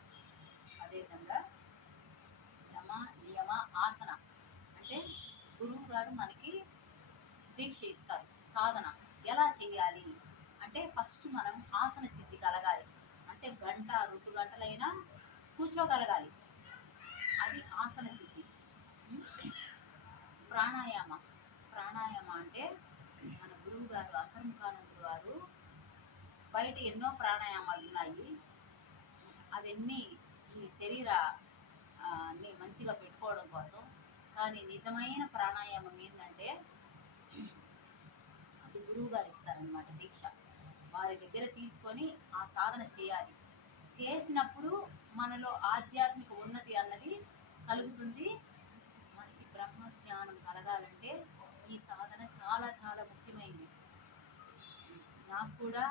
అదేవిధంగా యమ, నియమ, ఆసన అంటే గురువు గారు మనకి దీక్ష ఇస్తారు. సాధన ఎలా చేయాలి అంటే ఫస్ట్ మనం ఆసన సిద్ధి కలగాలి. అంటే 1 గంట 2 గంటలైనా కూర్చోగలగాలి. అది ఆసన సిద్ధి. ప్రాణాయామ ప్రాణాయామ అంటే మన గురువు గారు అంతర్ముఖానందులు వారు బయట ఎన్నో ప్రాణాయామాలు ఉన్నాయి. అవన్నీ ఈ శరీర ని మంచిగా పెట్టుకోవడం కోసం. కానీ నిజమైన ప్రాణాయామం ఏంటంటే అది గురువు గారు ఇస్తారనమాట దీక్ష. వారి దగ్గర తీసుకొని ఆ సాధన చేయాలి. చేసినప్పుడు మనలో ఆధ్యాత్మిక ఉన్నతి అన్నది కలుగుతుంది. మనకి బ్రహ్మ జ్ఞానం కలగాలంటే ఈ సాధన చాలా చాలా ముఖ్యమైనది. నాకు కూడా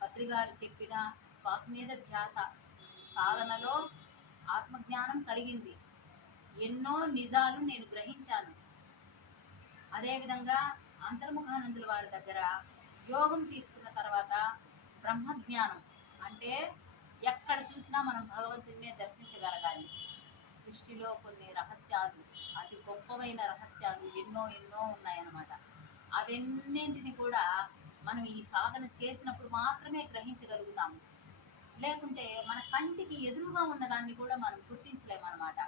పత్రిగారు చెప్పిన శ్వాస మీద ధ్యాస సాధనలో ఆత్మజ్ఞానం కలిగింది. ఎన్నో నిజాలు నేను గ్రహించాను. అదేవిధంగా అంతర్ముఖానందుల వారి దగ్గర యోగం తీసుకున్న తర్వాత బ్రహ్మజ్ఞానం అంటే ఎక్కడ చూసినా మనం భగవంతుడినే దర్శించగలగాలి. సృష్టిలో కొన్ని రహస్యాలు, అతి గొప్పమైన రహస్యాలు ఎన్నో ఎన్నో ఉన్నాయన్నమాట. అవన్నింటిని కూడా మనం ఈ సాధన చేసినప్పుడు మాత్రమే గ్రహించగలుగుతాము. లేకుంటే మన కంటికి ఎదురుగా ఉన్నదాన్ని కూడా మనం గుర్తించలేమన్నమాట.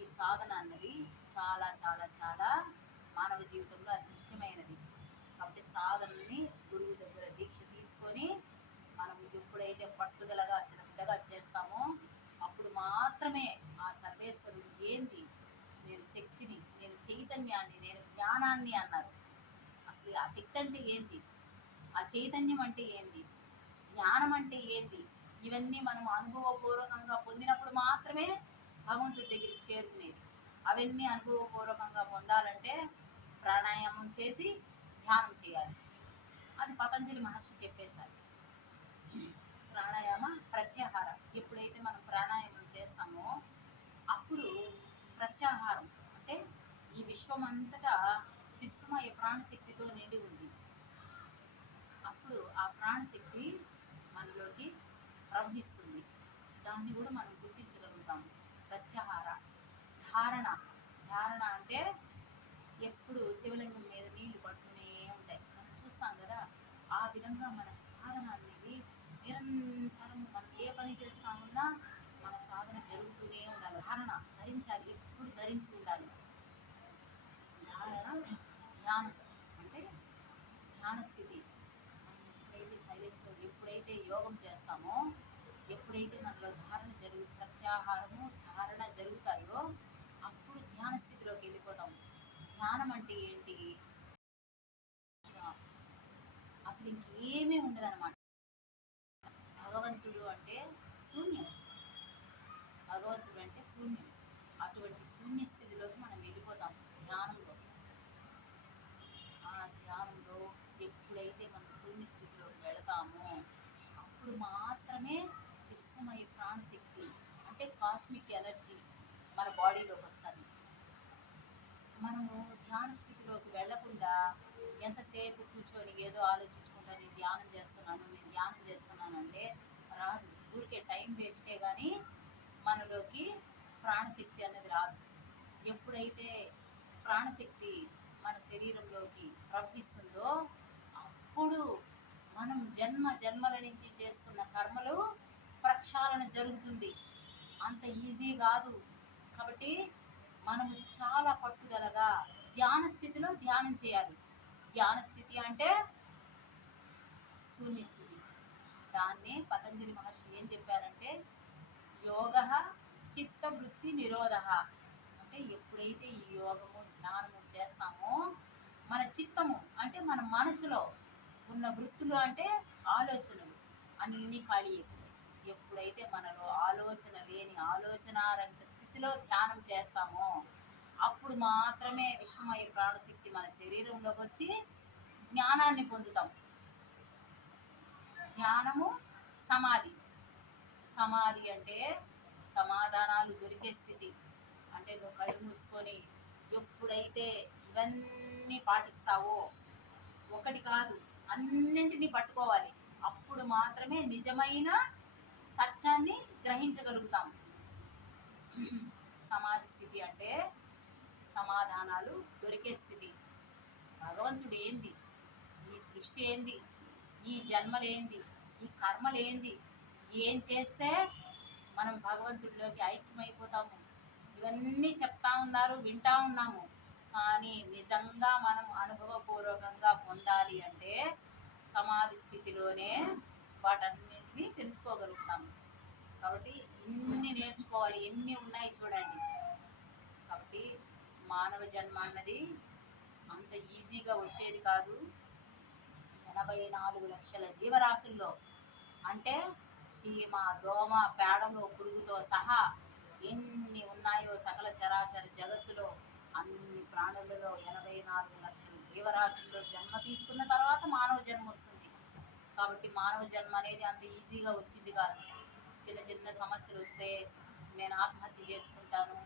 ఈ సాధన అన్నది చాలా చాలా చాలా మానవ జీవితంలో అది ముఖ్యమైనది. కాబట్టి సాధనని గురువు దగ్గర దీక్ష తీసుకొని మనం ఎప్పుడైతే పట్టుదలగా శ్రద్ధగా చేస్తామో అప్పుడు మాత్రమే ఆ సర్వేశ్వరుడు ఏంటి, నేను శక్తిని, నేను చైతన్యాన్ని, నేను జ్ఞానాన్ని అన్నారు. అసలు ఆ శక్తి అంటే ఏంటి, ఆ చైతన్యం అంటే ఏంటి, జ్ఞానం అంటే ఏంటి, ఇవన్నీ మనం అనుభవపూర్వకంగా పొందినప్పుడు మాత్రమే భగవంతుడి దగ్గరికి చేరుకునేది. అవన్నీ అనుభవపూర్వకంగా పొందాలంటే ప్రాణాయామం చేసి ధ్యానం చేయాలి. అది పతంజలి మహర్షి చెప్పేశారు. ప్రాణాయామ ప్రత్యాహారం. ఎప్పుడైతే మనం ప్రాణాయామం చేస్తామో అప్పుడు ప్రత్యాహారం అంటే ఈ విశ్వమంతటా విశ్వమయ ప్రాణశక్తితో నిండి ఉంది. అప్పుడు ఆ ప్రాణశక్తి మనలోకి ప్రవహిస్తుంది. దాన్ని కూడా మనం గుర్తించగలుగుతాము. ప్రత్యాహార. ధారణ. ధారణ అంటే ఎప్పుడు శివలింగం మీద నీళ్లు పడుతూనే ఉంటాయి, మనం చూస్తాం కదా. ఆ విధంగా మన సాధన అనేది నిరంతరం మనం ఏ పని చేస్తా ఉన్నా మన సాధన జరుగుతూనే ఉండాలి. ధారణ ధరించాలి, ఎప్పుడు ధరించి ఉండాలి. ధారణ. ధ్యానం అంటే ధ్యాన స్థితి. ఎప్పుడైతే సైలెన్స్లో ఎప్పుడైతే యోగం చేస్తామో, ఎప్పుడైతే మనలో ధారణ ప్రత్యాహారము ధారణ జరుగుతాయో అప్పుడు ధ్యాన స్థితిలోకి వెళ్ళిపోతాము. ధ్యానం అంటే ఏంటి, అసలు ఇంకేమీ ఉండదన్నమాట. భగవంతుడు అంటే శూన్యం. భగవంతుడు అంటే శూన్యం. అటువంటి శూన్య స్థితిలోకి మనం వెళ్ళిపోతాం ధ్యానంలో. ఆ ధ్యానంలో ఎప్పుడైతే మనం శూన్య స్థితిలోకి వెళతామో అప్పుడు మాత్రమే విశ్వమయ ప్రాణశక్తి అంటే కాస్మిక్ ఎనర్జీ మన బాడీలోకి వస్తుంది. మనము ధ్యాన స్థితిలోకి వెళ్లకుండా ఎంతసేపు కూర్చొని ఏదో ఆలోచించుకుంటా నేను ధ్యానం చేస్తున్నాను అంటే రాదు. ఊరికే టైం వేస్టే కానీ మనలోకి ప్రాణశక్తి అనేది రాదు. ఎప్పుడైతే ప్రాణశక్తి మన శరీరంలోకి ప్రవహిస్తుందో అప్పుడు మనం జన్మల నుంచి చేసుకున్న కర్మలు ప్రక్షాళన జరుగుతుంది. అంత ఈజీ కాదు. కాబట్టి మనము చాలా పట్టుదలగా ధ్యాన స్థితిలో ధ్యానం చేయాలి. ధ్యాన స్థితి అంటే శూన్య స్థితి. దాన్నే పతంజలి మహర్షి ఏం చెప్పారంటే యోగ చిత్తవృత్తి నిరోధ. అంటే ఎప్పుడైతే ఈ యోగము ధ్యానము చేస్తామో మన చిత్తము అంటే మన మనసులో ఉన్న వృత్తులు అంటే ఆలోచనలు అన్నీ ఖాళీ అయిపోతాయి. ఎప్పుడైతే మనలో ఆలోచన లేని ఆలోచనారంత స్థితిలో ధ్యానం చేస్తామో అప్పుడు మాత్రమే విశ్వమయ ప్రాణశక్తి మన శరీరంలోకి వచ్చి జ్ఞానాన్ని పొందుతాం. ధ్యానము సమాధి. సమాధి అంటే సమాధానాలు దొరికే స్థితి. అంటే నువ్వు కళ్ళు మూసుకొని ఎప్పుడైతే ఇవన్నీ పాటిస్తావో, ఒకటి కాదు అన్నింటినీ పట్టుకోవాలి, అప్పుడు మాత్రమే నిజమైన సత్యాన్ని గ్రహించగలుగుతాం. సమాధి స్థితి అంటే సమాధానాలు దొరికే స్థితి. భగవంతుడు ఏంది, ఈ సృష్టి ఏంది, ఈ జన్మలేంది, ఈ కర్మలేంది, ఏం చేస్తే మనం భగవంతుడిలోకి ఐక్యమైపోతాము, ఇవన్నీ చెప్తా ఉన్నారు, వింటా ఉన్నాము. కానీ నిజంగా మనం అనుభవపూర్వకంగా పొందాలి అంటే సమాధి స్థితిలోనే వాటన్నింటినీ తెలుసుకోగలుగుతాము. కాబట్టి ఇన్ని నేర్చుకోవాలి, ఎన్ని ఉన్నాయి చూడండి. కాబట్టి మానవ జన్మ అన్నది అంత ఈజీగా వచ్చేది కాదు. 84 లక్షల జీవరాశుల్లో అంటే చీమ, దోమ, పేడలో పురుగుతో సహా ఎన్ని ఉన్నాయో సకల చరాచర జగత్తులో అన్ని ప్రాణులలో 84 లక్షల జీవరాశుల్లో జన్మ తీసుకున్న తర్వాత మానవ జన్మ వస్తుంది. కాబట్టి మానవ జన్మ అనేది అంత ఈజీగా వచ్చింది కాదు. చిన్న చిన్న సమస్యలు వస్తే నేను ఆత్మహత్య చేసుకుంటాను,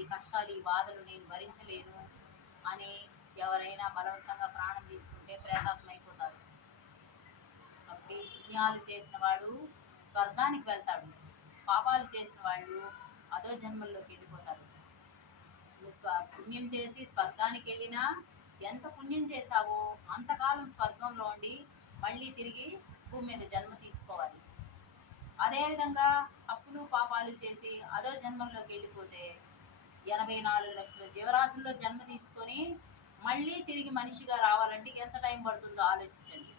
ఈ కష్టాలు ఈ బాధలు నేను భరించలేను అని ఎవరైనా బలవంతంగా ప్రాణం తీసుకుంటే ప్రేతాత్మ అయిపోతారు. కాబట్టి పుణ్యాలు చేసిన వాడు స్వర్గానికి వెళ్తాడు, పాపాలు చేసిన వాళ్ళు అదో జన్మల్లోకి వెళ్ళిపోతారు. నువ్వు పుణ్యం చేసి స్వర్గానికి వెళ్ళినా ఎంత పుణ్యం చేశావో అంతకాలం స్వర్గంలో ఉండి మళ్ళీ తిరిగి భూమి మీద జన్మ తీసుకోవాలి. అదేవిధంగా తప్పులు పాపాలు చేసి అదో జన్మల్లోకి వెళ్ళిపోతే 84 లక్షల జీవరాశుల్లో జన్మ తీసుకొని మళ్ళీ తిరిగి మనిషిగా రావాలంటే ఎంత టైం పడుతుందో ఆలోచించండి.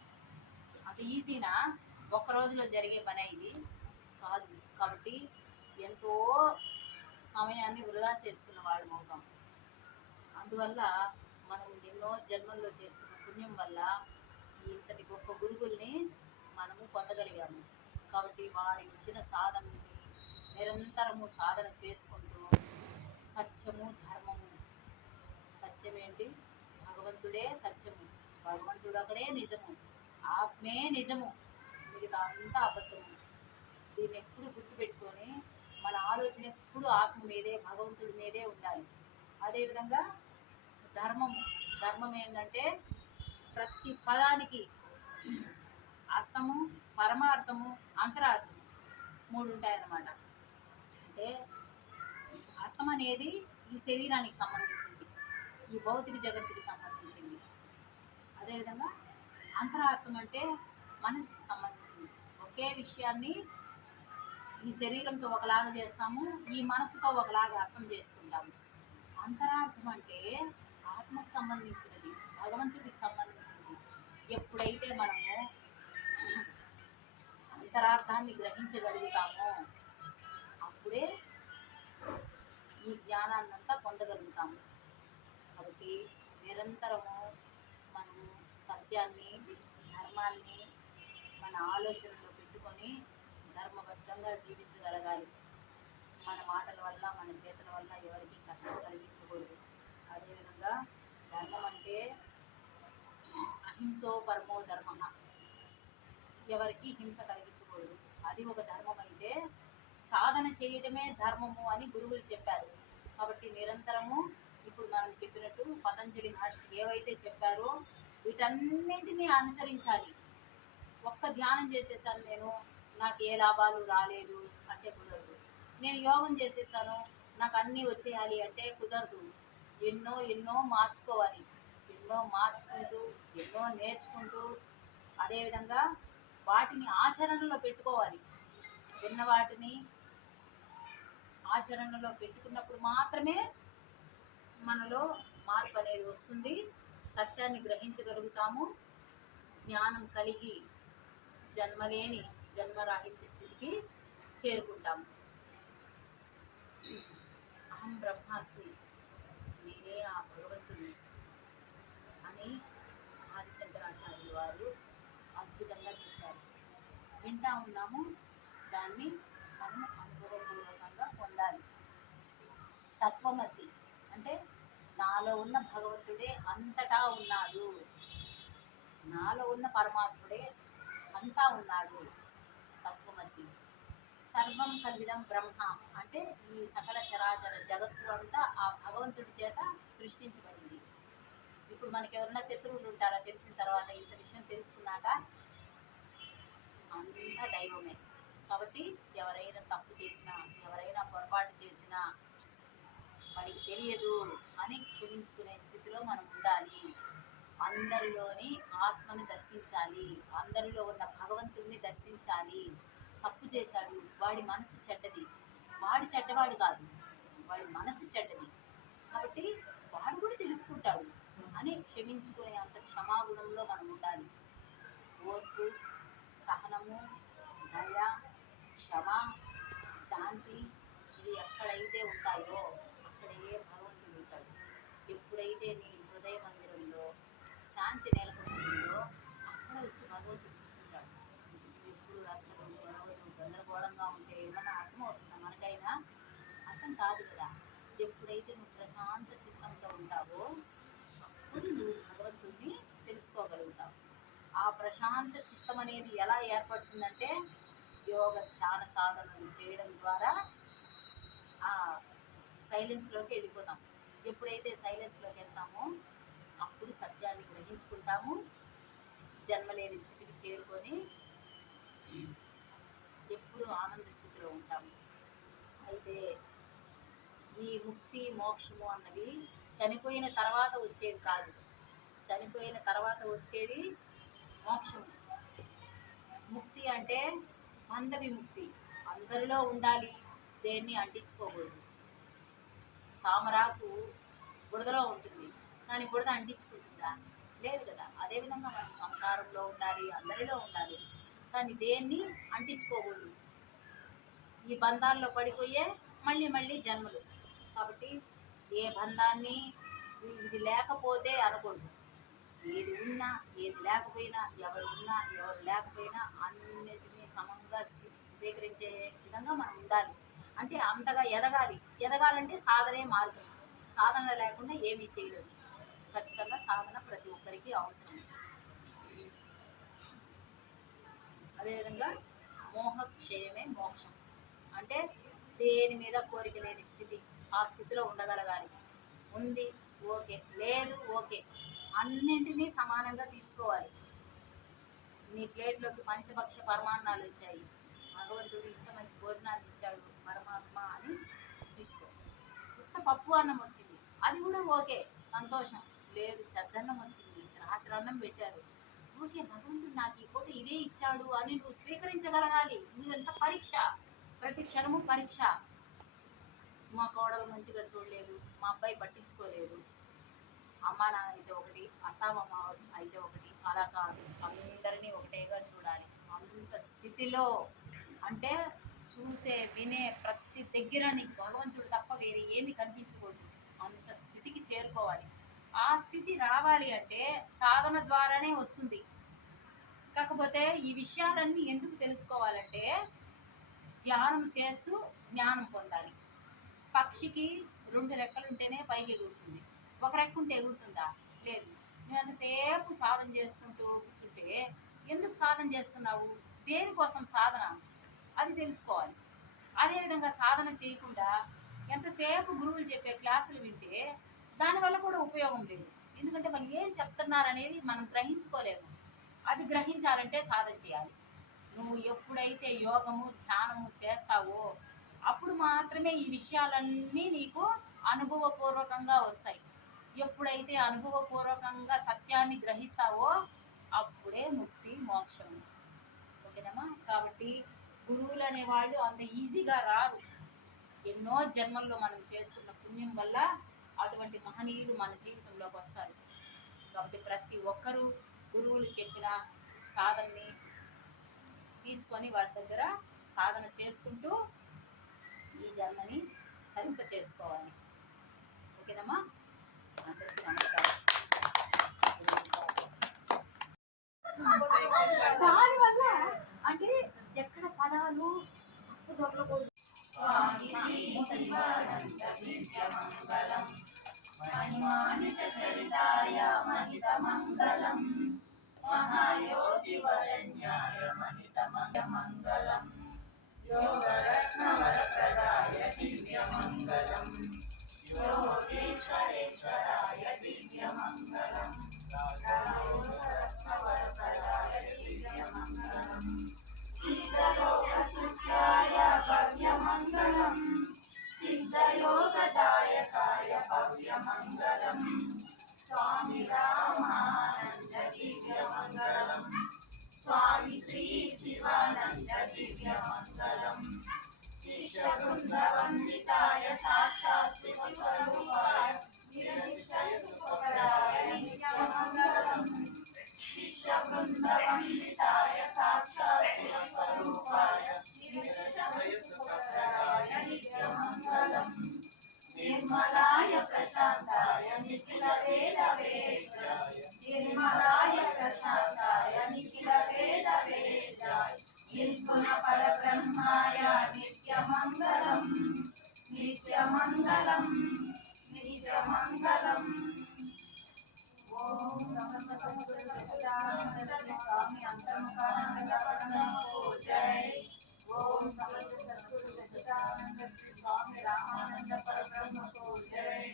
అంత ఈజీనా? ఒక్క రోజులో జరిగే పని ఇది కాదు. కాబట్టి ఎంతో సమయాన్ని వృధా చేసుకున్న వాళ్ళం అవుతాం. అందువల్ల మనం ఎన్నో జన్మల్లో చేసుకున్న పుణ్యం వల్ల ఇంతటి గొప్ప గురువుల్ని మనము పొందగలిగాము. కాబట్టి వారి ఇచ్చిన సాధనని నిరంతరము సాధన చేసుకుంటూ సత్యము, ధర్మము, సత్యమేంటి? భగవంతుడే సత్యము, భగవంతుడు ఒకడే నిజము, ఆత్మే నిజము, మిగతా అంతా అబద్ధము. దీన్ని ఎప్పుడు గుర్తుపెట్టుకొని మన ఆలోచన ఎప్పుడు ఆత్మ మీదే, భగవంతుడి మీదే ఉండాలి. అదేవిధంగా ధర్మము, ధర్మం ఏంటంటే ప్రతి పదానికి అర్థము, పరమార్థము, అంతరార్థము 3 ఉంటాయన్నమాట. అంటే అర్థం అనేది ఈ శరీరానికి సంబంధించింది, ఈ భౌతిక జగత్తుకి సంబంధించింది. అదేవిధంగా అంతరార్థం అంటే మనసుకి సంబంధించింది. ఒకే విషయాన్ని ఈ శరీరంతో ఒకలాగా చేస్తాము, ఈ మనసుతో ఒకలాగా అర్థం చేసుకుంటాము. అంతరార్థం అంటే ఆత్మకు సంబంధించినది, భగవంతుడికి సంబంధించినది. ఎప్పుడైతే మనము అంతరార్థాన్ని గ్రహించగలుగుతామో అప్పుడే ఈ జ్ఞానాన్నంతా పొందగలుగుతాము. కాబట్టి నిరంతరము మనము సత్యాన్ని, ధర్మాన్ని మన ఆలోచనలో పెట్టుకొని ధర్మబద్ధంగా జీవించగలగాలి. మన మాటల వల్ల, మన చేతుల వల్ల ఎవరికి కష్టం కలిగించకూడదు. అదేవిధంగా ధర్మం అంటే అహింసో పరమో ధర్మ, ఎవరికి హింస కలిగించకూడదు. అది ఒక ధర్మం అయితే సాధన చేయటమే ధర్మము అని గురువులు చెప్పారు. కాబట్టి నిరంతరము ఇప్పుడు మనం చెప్పినట్టు పతంజలి మహర్షి ఏవైతే చెప్పారో వీటన్నింటినీ అనుసరించాలి. ఒక్క ధ్యానం చేసేసాను నేను, నాకు ఏ లాభాలు రాలేదు అంటే కుదరదు. నేను యోగం చేసేసాను, నాకు అన్నీ వచ్చేయాలి అంటే కుదరదు. ఎన్నో ఎన్నో మార్చుకోవాలి, ఎన్నో మార్చుకుంటూ, ఎన్నో నేర్చుకుంటూ, అదేవిధంగా వాటిని ఆచరణలో పెట్టుకోవాలి. విన్న వాటిని ఆచరణలో పెట్టుకున్నప్పుడు మాత్రమే మనలో మార్పు అనేది వస్తుంది, సత్యాన్ని గ్రహించగలుగుతాము, జ్ఞానం కలిగి జన్మలేని జన్మరాహిత్య స్థితికి చేరుకుంటాము. అహం బ్రహ్మాస్మి, నేనే ఆ భగవంతుని అని ఆదిశంకరాచార్యులు వారు అద్భుతంగా చెప్పారు. వింటా ఉన్నాము, దాన్ని మనం అనుభవపూర్వకంగా పొందాలి. తత్వమసి అంటే నాలో ఉన్న భగవంతుడే అంతటా ఉన్నాడు, నాలో ఉన్న పరమాత్ముడే అంతా ఉన్నాడు. తత్వమసి. సర్వం కల్విదం బ్రహ్మ అంటే ఈ సకల చరాచర జగత్తు అంతా ఆ భగవంతుడి చేత సృష్టించబడింది. ఇప్పుడు మనకి ఎవరైనా శత్రువులు ఉంటారో తెలిసిన తర్వాత, ఇంత విషయం తెలుసుకున్నాక అంతా దైవమే. కాబట్టి ఎవరైనా తప్పు చేసినా, ఎవరైనా పొరపాటు చేసినా వాడికి తెలియదు అని క్షమించుకునే స్థితిలో మనం ఉండాలి. అందరిలోని ఆత్మని దర్శించాలి, అందరిలో ఉన్న భగవంతుడిని దర్శించాలి. తప్పు చేశాడు, వాడి మనసు చెడ్డది, వాడు చెడ్డవాడు కాదు, వాడి మనసు చెడ్డది, కాబట్టి వాడు కూడా తెలుసుకుంటాడు అని క్షమించుకునే అంత క్షమాగుణంలో మనం ఉండాలి. ఓర్పు, సహనము, దయ, క్షమ, శాంతి ఇవి ఎక్కడైతే ఉంటాయో అక్కడే భగవంతుడు ఉంటాడు. ఎప్పుడైతే నీ హృదయ మందిరంలో శాంతి నెలకొంటుందో అక్కడ వచ్చి భగవంతుడు కూర్చుంటాడు. ఎప్పుడు రచ్చలు, గొడవలు, గందరగోళంగా ఉంటే ఏమన్నా అర్థమవుతుందా మనకైనా? అర్థం కాదు కదా. ఎప్పుడైతే నువ్వు ప్రశాంత చిత్తంతో ఉంటావో అప్పుడు నువ్వు భగవంతుడిని తెలుసుకోగలుగుతావు. ఆ ప్రశాంత చిత్తం అనేది ఎలా ఏర్పడుతుందంటే యోగ ధ్యాన సాధనలు చేయడం ద్వారా ఆ సైలెన్స్లోకి వెళ్ళిపోతాం. ఎప్పుడైతే సైలెన్స్లోకి వెళ్తామో అప్పుడు సత్యాన్ని గ్రహించుకుంటాము, జన్మలేని స్థితికి చేరుకొని ఎప్పుడు ఆనంద స్థితిలో ఉంటాము. అయితే ఈ ముక్తి మోక్షము అన్నది చనిపోయిన తర్వాత వచ్చేది కాదు. చనిపోయిన తర్వాత వచ్చేది మోక్షము. ముక్తి అంటే బంధ విముక్తి. అందరిలో ఉండాలి, దేన్ని అంటించుకోకూడదు. తామరాకు బుడదలో ఉంటుంది, కానీ బుడద అంటించుకుంటుందా? లేదు కదా. అదేవిధంగా మనం సంసారంలో ఉండాలి, అందరిలో ఉండాలి, కానీ దేన్ని అంటించుకోకూడదు. ఈ బంధాల్లో పడిపోయే మళ్ళీ మళ్ళీ జన్మలు. కాబట్టి ఏ బంధాన్ని ఇది లేకపోతే అనకూడదు. ఏది ఉన్నా ఏది లేకపోయినా, ఎవరు ఉన్నా ఎవరు లేకపోయినా అన్నిటినీ సమంగా స్వీకరించే విధంగా మనం ఉండాలి. అంటే అంతగా ఎదగాలి. ఎదగాలంటే సాధనే మార్గం. సాధన లేకుండా ఏమీ చేయలేదు. ఖచ్చితంగా సాధన ప్రతి ఒక్కరికి అవసరం. అదేవిధంగా మోహక్షయమే మోక్షం. అంటే దేని మీద కోరిక లేని స్థితి, ఆ స్థితిలో ఉండగలగాలి. ఉంది ఓకే, లేదు ఓకే, అన్నింటినీ సమానంగా తీసుకోవాలి. నీ ప్లేట్లోకి పంచభక్ష పరమాన్నాలు వచ్చాయి, భగవంతుడు ఇంత మంచి భోజనాన్ని ఇచ్చాడు పరమాత్మ అని తీసుకో. ఇంత పప్పు అన్నం వచ్చింది, అది కూడా ఓకే, సంతోషం. లేదు చెద్దన్నం వచ్చింది, రాత్రి అన్నం పెట్టారు, ఓకే, భగవంతుడు నాకు ఈ పూట ఇదే ఇచ్చాడు అని నువ్వు స్వీకరించగలగాలి. నువ్వెంత పరీక్ష, ప్రతి క్షణము పరీక్ష. మా కోడలు మంచిగా చూడలేదు, మా అబ్బాయి పట్టించుకోలేదు, అమ్మ నాన్న అయితే ఒకటి, అత్తామమ్మ అయితే ఒకటి, అలా కాదు, అందరినీ ఒకటేగా చూడాలి. అంత స్థితిలో అంటే చూసే వినే ప్రతి దగ్గర నీకు భగవంతుడు తప్ప వేరే ఏమి కనిపించకూడదు. అంత స్థితికి చేరుకోవాలి. ఆ స్థితి రావాలి అంటే సాధన ద్వారానే వస్తుంది. కాకపోతే ఈ విషయాలన్నీ ఎందుకు తెలుసుకోవాలంటే ధ్యానం చేస్తూ జ్ఞానం పొందాలి. పక్షికి 2 రెక్కలుంటేనే పైకి ఎగురుతుంది, ఒక రెక్క ఉంటే ఎగురుతుందా? లేదు. నువ్వు ఎంతసేపు సాధన చేసుకుంటూ కూర్చుంటే ఎందుకు సాధన చేస్తున్నావు, దేనికోసం సాధన, అది తెలుసుకోవాలి. అదేవిధంగా సాధన చేయకుండా ఎంతసేపు గురువులు చెప్పే క్లాసులు వింటే దానివల్ల కూడా ఉపయోగం లేదు. ఎందుకంటే వాళ్ళు ఏం చెప్తున్నారనేది మనం గ్రహించుకోలేము. అది గ్రహించాలంటే సాధన చేయాలి. నువ్వు ఎప్పుడైతే యోగము ధ్యానము చేస్తావో అప్పుడు మాత్రమే ఈ విషయాలన్నీ నీకు అనుభవపూర్వకంగా వస్తాయి. ఎప్పుడైతే అనుభవపూర్వకంగా సత్యాన్ని గ్రహిస్తావో అప్పుడే ముక్తి మోక్షం. ఓకేనమ్మా? కాబట్టి గురువులు అనేవాళ్ళు అంత ఈజీగా రారు. ఎన్నో జన్మల్లో మనం చేసుకున్న పుణ్యం వల్ల అటువంటి మహనీయులు మన జీవితంలోకి వస్తారు. కాబట్టి ప్రతి ఒక్కరూ గురువులు చెప్పిన సాధనని తీసుకొని వారి దగ్గర సాధన చేసుకుంటూ ఈ జన్మని ధరింప చేసుకోవాలి. ఓకేనమ్మా? అందరికీ నమస్కారం. దానివల్ల అంటే ఎక్కడ పదాలు దొరకకూడదు. మహాయోగి వరణ్యాయ మహితమంగళం యోగరత్నవరప్రదాయ దివ్యమంగళం యోగేశ్వరేశ్వరాయ దివ్యమంగళం యోగరత్నవరప్రదాయ దివ్యమంగళం సిద్ధలోకసుఖ్యాయ భవ్యమంగళం సిద్ధయోగదాయకాయ భవ్యమంగళం స్వామి రామానంద దివ్యమంగళం స్వామి శ్రీ శివానంద దివ్యమంగళం శిష్యబృందవందితాయ సాక్షాత్ शान्ताय निखिलवेदवेद्याय निर्मलाय प्रशान्ताय निखिलवेदवेद्याय निर्गुणपरब्रह्माय नित्यमङ्गलम् नित्यमङ्गलम् नित्यमङ्गलम्। ओम समस्त सद्गुरु सच्चिदानंद स्वामी अंतर्मुखानंद परब्रह्म जय। ओम समस्त सद्गुरु सच्चिदानंद स्वामी रामानंद परब्रह्म जय।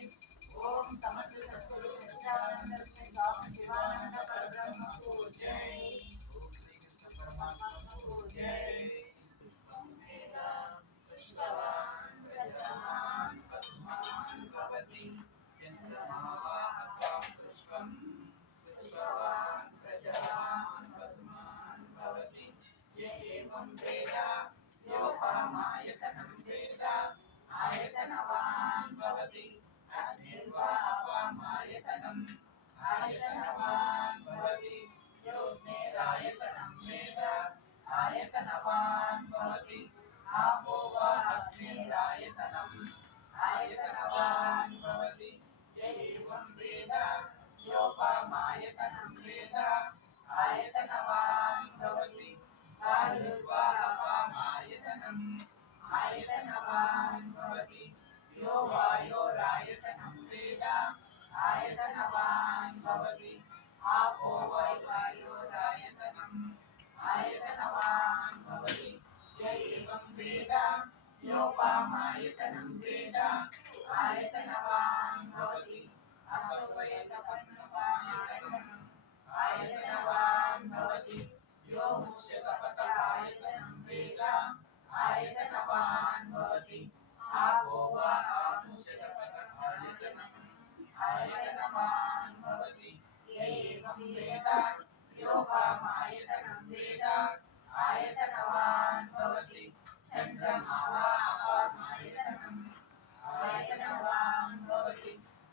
ओम समस्त सद्गुरु सच्चिदानंद स्वामी शिवानंद परब्रह्म जय। जय। पुष्पवान् प्रजवान् पद्मान् भवति पुष्पवान् प्रजवान् पद्मान् भवति य एवं वेद योपामायतनं वेद आयतनवान् भवति अग्निर्वा अपामायतनम् आयतनवान् भवति योऽग्निरायतनं वेद आयतनवान् भवति आपो वा अग्निरायतनम् आयतनवान् भवति य एवं वेद योपामायतनं वेद आयतनवान् भवति वायुर्वा अपामायतनम् आयतनवान् भवति यो वायोरायतनं वेद आयतनवान् भवति आपो वै वायोरायतनम् आयतनवान् भवति य एवं वेद योपामायतनं वेद आयतनवान् भवति असो वै तपन्नवायतनम् आयतनवान् भवति यो मुष्यकपटायतनं वेद आयतनवान् भवति आपो वा आमुष्यकपटायतनम् आयतनवान् भवति य एवं वेद योपामायतनं वेद आयतनवान् भवति चन्द्रमा वा अपामायतनम् आयतनवान् भवति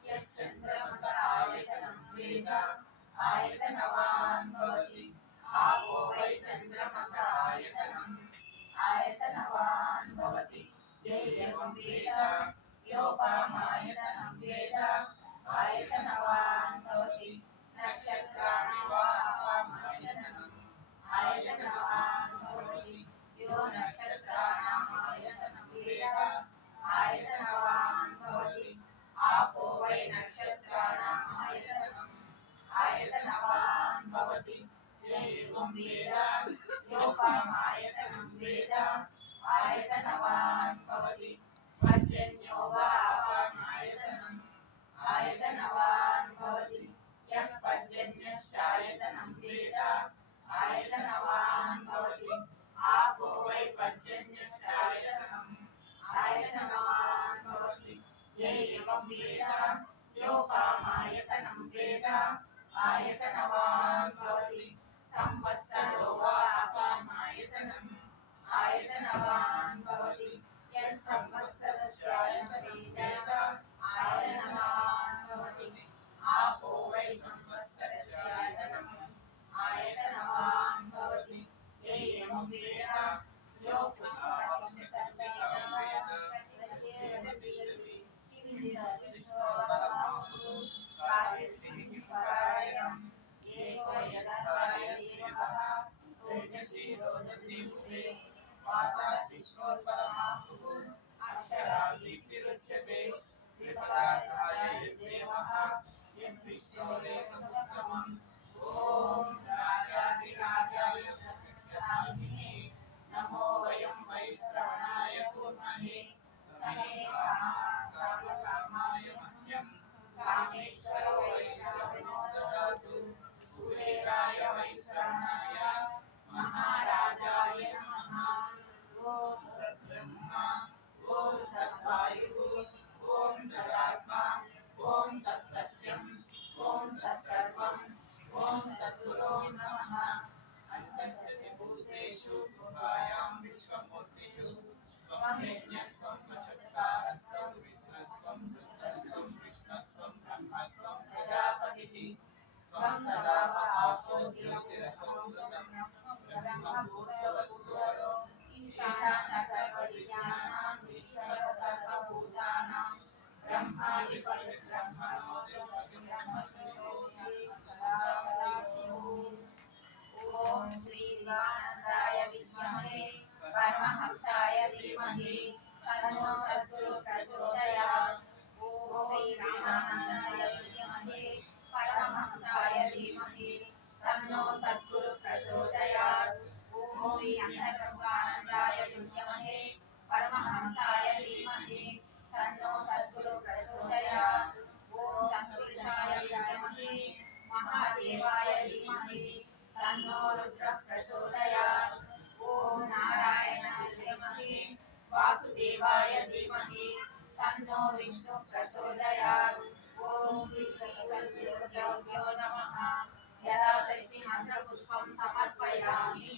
यच्चन्द्रमस आयतनं वेद आयतनवान् भवति आपो वै चन्द्रमस आयतनम् आयतनवान् भवति य एवं वेद योपामायतनं वेद आयतनवान् भवति नक्षत्राणि वा अपामायतनम् आयतनवान् भवति यो नक्षत्राणाम् आयतनं वेद आयतनवान् भवति आपो वै नक्षत्राणाम् आयतनम् आयतनवान् भवति य एवं वेद योपामायतनं वेद आयतनवान् भवति पर्जन्यो वा अपामायतनम् आयतनवान् भवति यः पर्जन्यस्य आयतनं वेद आयतनवान् भवति आपो वै पर्जन्यस्य आयतनम् आयतनवान् भवति य एवं वेद योपामायतनं वेद आयतनवान् भवति संवत्सरो वा अपामायतनम् आयतनवान् भवति यः संवत्सरस्य आयतनं वेद आयतनवान् भवति आपो वै संवत्सरस्य आयतनम् आयतनवान् भवति य एवं वेद अक्षरादीप्तिरुच्यते त्रिपदार्थाय यद्देवः यद्विष्णोरेकमुत्तमम् ॐ राजाधिराजाय सस्यशालिने नमो वयं वैश्रवणाय कुर्महे समे कामकामाय मह्यं कामेश्वरो वैश्रवणो ददातु कुबेराय वैश्रवणाय महाराजाय नमः। ॐ तद्ब्रह्मा ॐ तद्वायुः ॐ तदात्मा ॐ तत्सत्यम् ॐ तत्सर्वम् ॐ तद्गुरो नमः। अन्तर्जस्य भूतेषु गुहायां विश्वमूर्तिषु त्वमेज्ञस्त्वं वचत्कारस्त्वं विष्णुस्त्वं रुद्रस्त्वं विष्णुस्त्वं ब्रह्मत्वं प्रजापतिः त्वं तदाव आपो ज्योतिरसंवृतं ब्रह्मभूतवस्वरो ईशानः सर्वविद्यानां ईश्वरः सर्वभूतानां ब्रह्मादिपवित्रं तन्नो सद्गुरु प्रचोदयात्। ॐ श्री अंतर्मुखानंदाय विद्महे परमहंसाय धीमहि तन्नो सद्गुरु प्रचोदयात्। ॐ तत्पुरुषाय विद्महे महादेवाय धीमहि तन्नो रुद्र प्रचोदयात्। ॐ नारायणाय विद्महे वासुदेवाय धीमहि तन्नो विष्णु प्रचोदयात्। ॐ श्री सद्गुरुभ्यो नमः। यथाशक्ति मंत्रपुष्पं समर्पयामि।